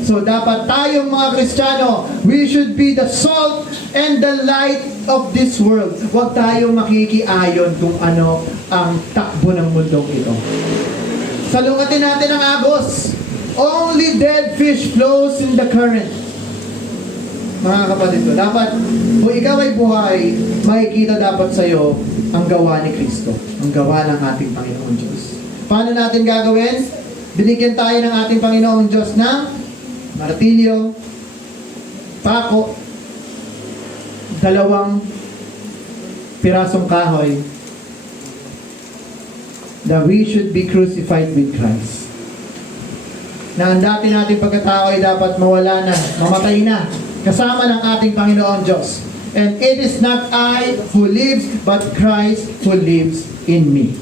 So dapat tayong mga Kristiyano, we should be the salt and the light of this world. Huwag tayong makikiayon kung ano ang takbo ng mundong ito. Salungatin natin ang agos. only dead fish flows in the current. Mga kapatid ko, dapat, kung ikaw ay buhay, makikita dapat sa'yo ang gawa ni Kristo, ang gawa ng ating Panginoon Diyos. Paano natin gagawin? Binigyan tayo ng ating Panginoon Diyos ng martilyo, pako, 2 pirasong kahoy, that we should be crucified with Christ. Na ang dati nating pagkatao ay dapat mawala na, mamatay na, kasama ng ating Panginoon Diyos. And it is not I who lives, but Christ who lives in me.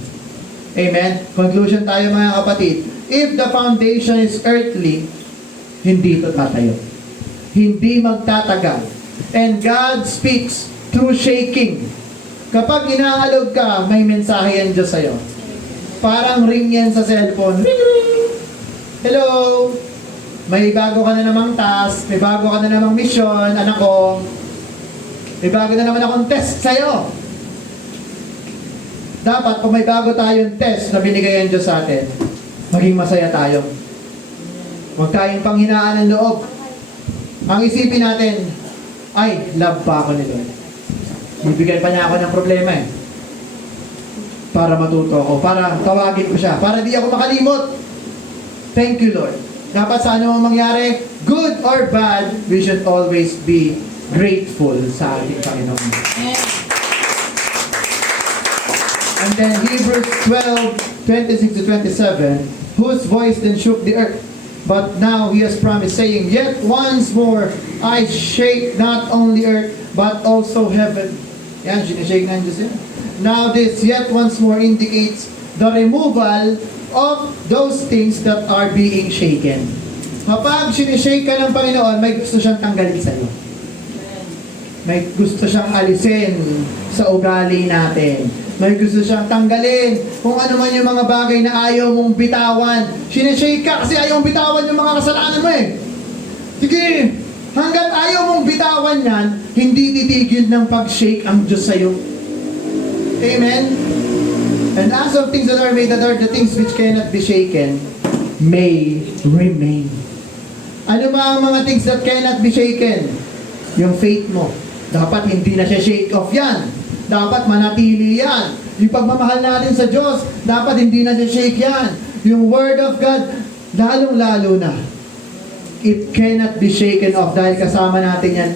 Amen? Conclusion tayo mga kapatid. If the foundation is earthly, hindi ito tatayo. Hindi magtatagal. And God speaks through shaking. Kapag inaalog ka, may mensahe yan Diyos sa'yo. Parang ring yan sa cellphone. Ring, ring. Hello! May bago ka na namang task, may bago ka na namang mission, anak ko. May bago na naman akong test sa'yo. Dapat kung may bago tayong test na binigay ang Diyos sa atin, maging masaya tayo. Huwag tayong panghinaan ng loob. Ang isipin natin, ay, love pa ako nito. Bibigyan pa niya ako ng problema eh. Para matuto ako, para tawagin ko siya, para di ako makalimot. Thank you, Lord. Dapat sa ano mangyari, good or bad, we should always be grateful sa ating Panginoon. And then Hebrews 12:26 to 27, whose voice then shook the earth. But now he has promised, saying, yet once more I shake not only earth, but also heaven. Yan, sinishake na Diyos yan. Now this yet once more indicates the removal of those things that are being shaken. Kapag sinishake ka ng Panginoon, may gusto siyang tanggalin sa'yo. May gusto siyang alisin sa ugali natin. May gusto siyang tanggalin kung ano man yung mga bagay na ayaw mong bitawan. Sinishake ka kasi ayaw mong bitawan yung mga kasalanan mo eh. Sige, hanggat ayaw mong bitawan yan, hindi titigil ng pag-shake ang Diyos sa'yo. Amen? And as of things that are made, that are the things which cannot be shaken, may remain. Ano ba ang mga things that cannot be shaken? Yung faith mo. Dapat hindi na siya shake off yan. Dapat manatili yan. Yung pagmamahal natin sa Diyos, dapat hindi na siya shake yan. Yung Word of God, lalong-lalo na. It cannot be shaken off dahil kasama natin yan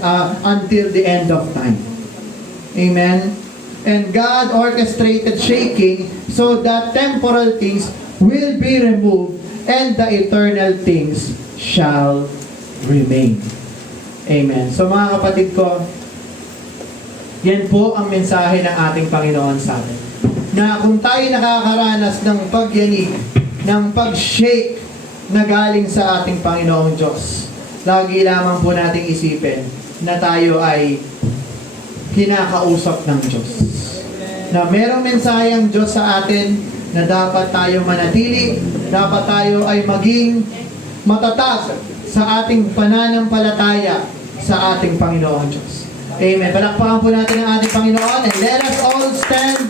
until the end of time. Amen? And God orchestrated shaking so that temporal things will be removed and the eternal things shall remain. Amen. So mga kapatid ko, yan po ang mensahe ng ating Panginoon sa atin. Na kung tayo nakakaranas ng pagyanig, ng pag-shake na galing sa ating Panginoong Diyos, lagi lamang po nating isipin na tayo ay kinakausap ng Diyos. Na merong mensahe ang Diyos sa atin na dapat tayo manatili, dapat tayo ay maging matatag sa ating pananampalataya sa ating Panginoon Diyos. Amen. Palakpakan po natin ang ating Panginoon and let us all stand.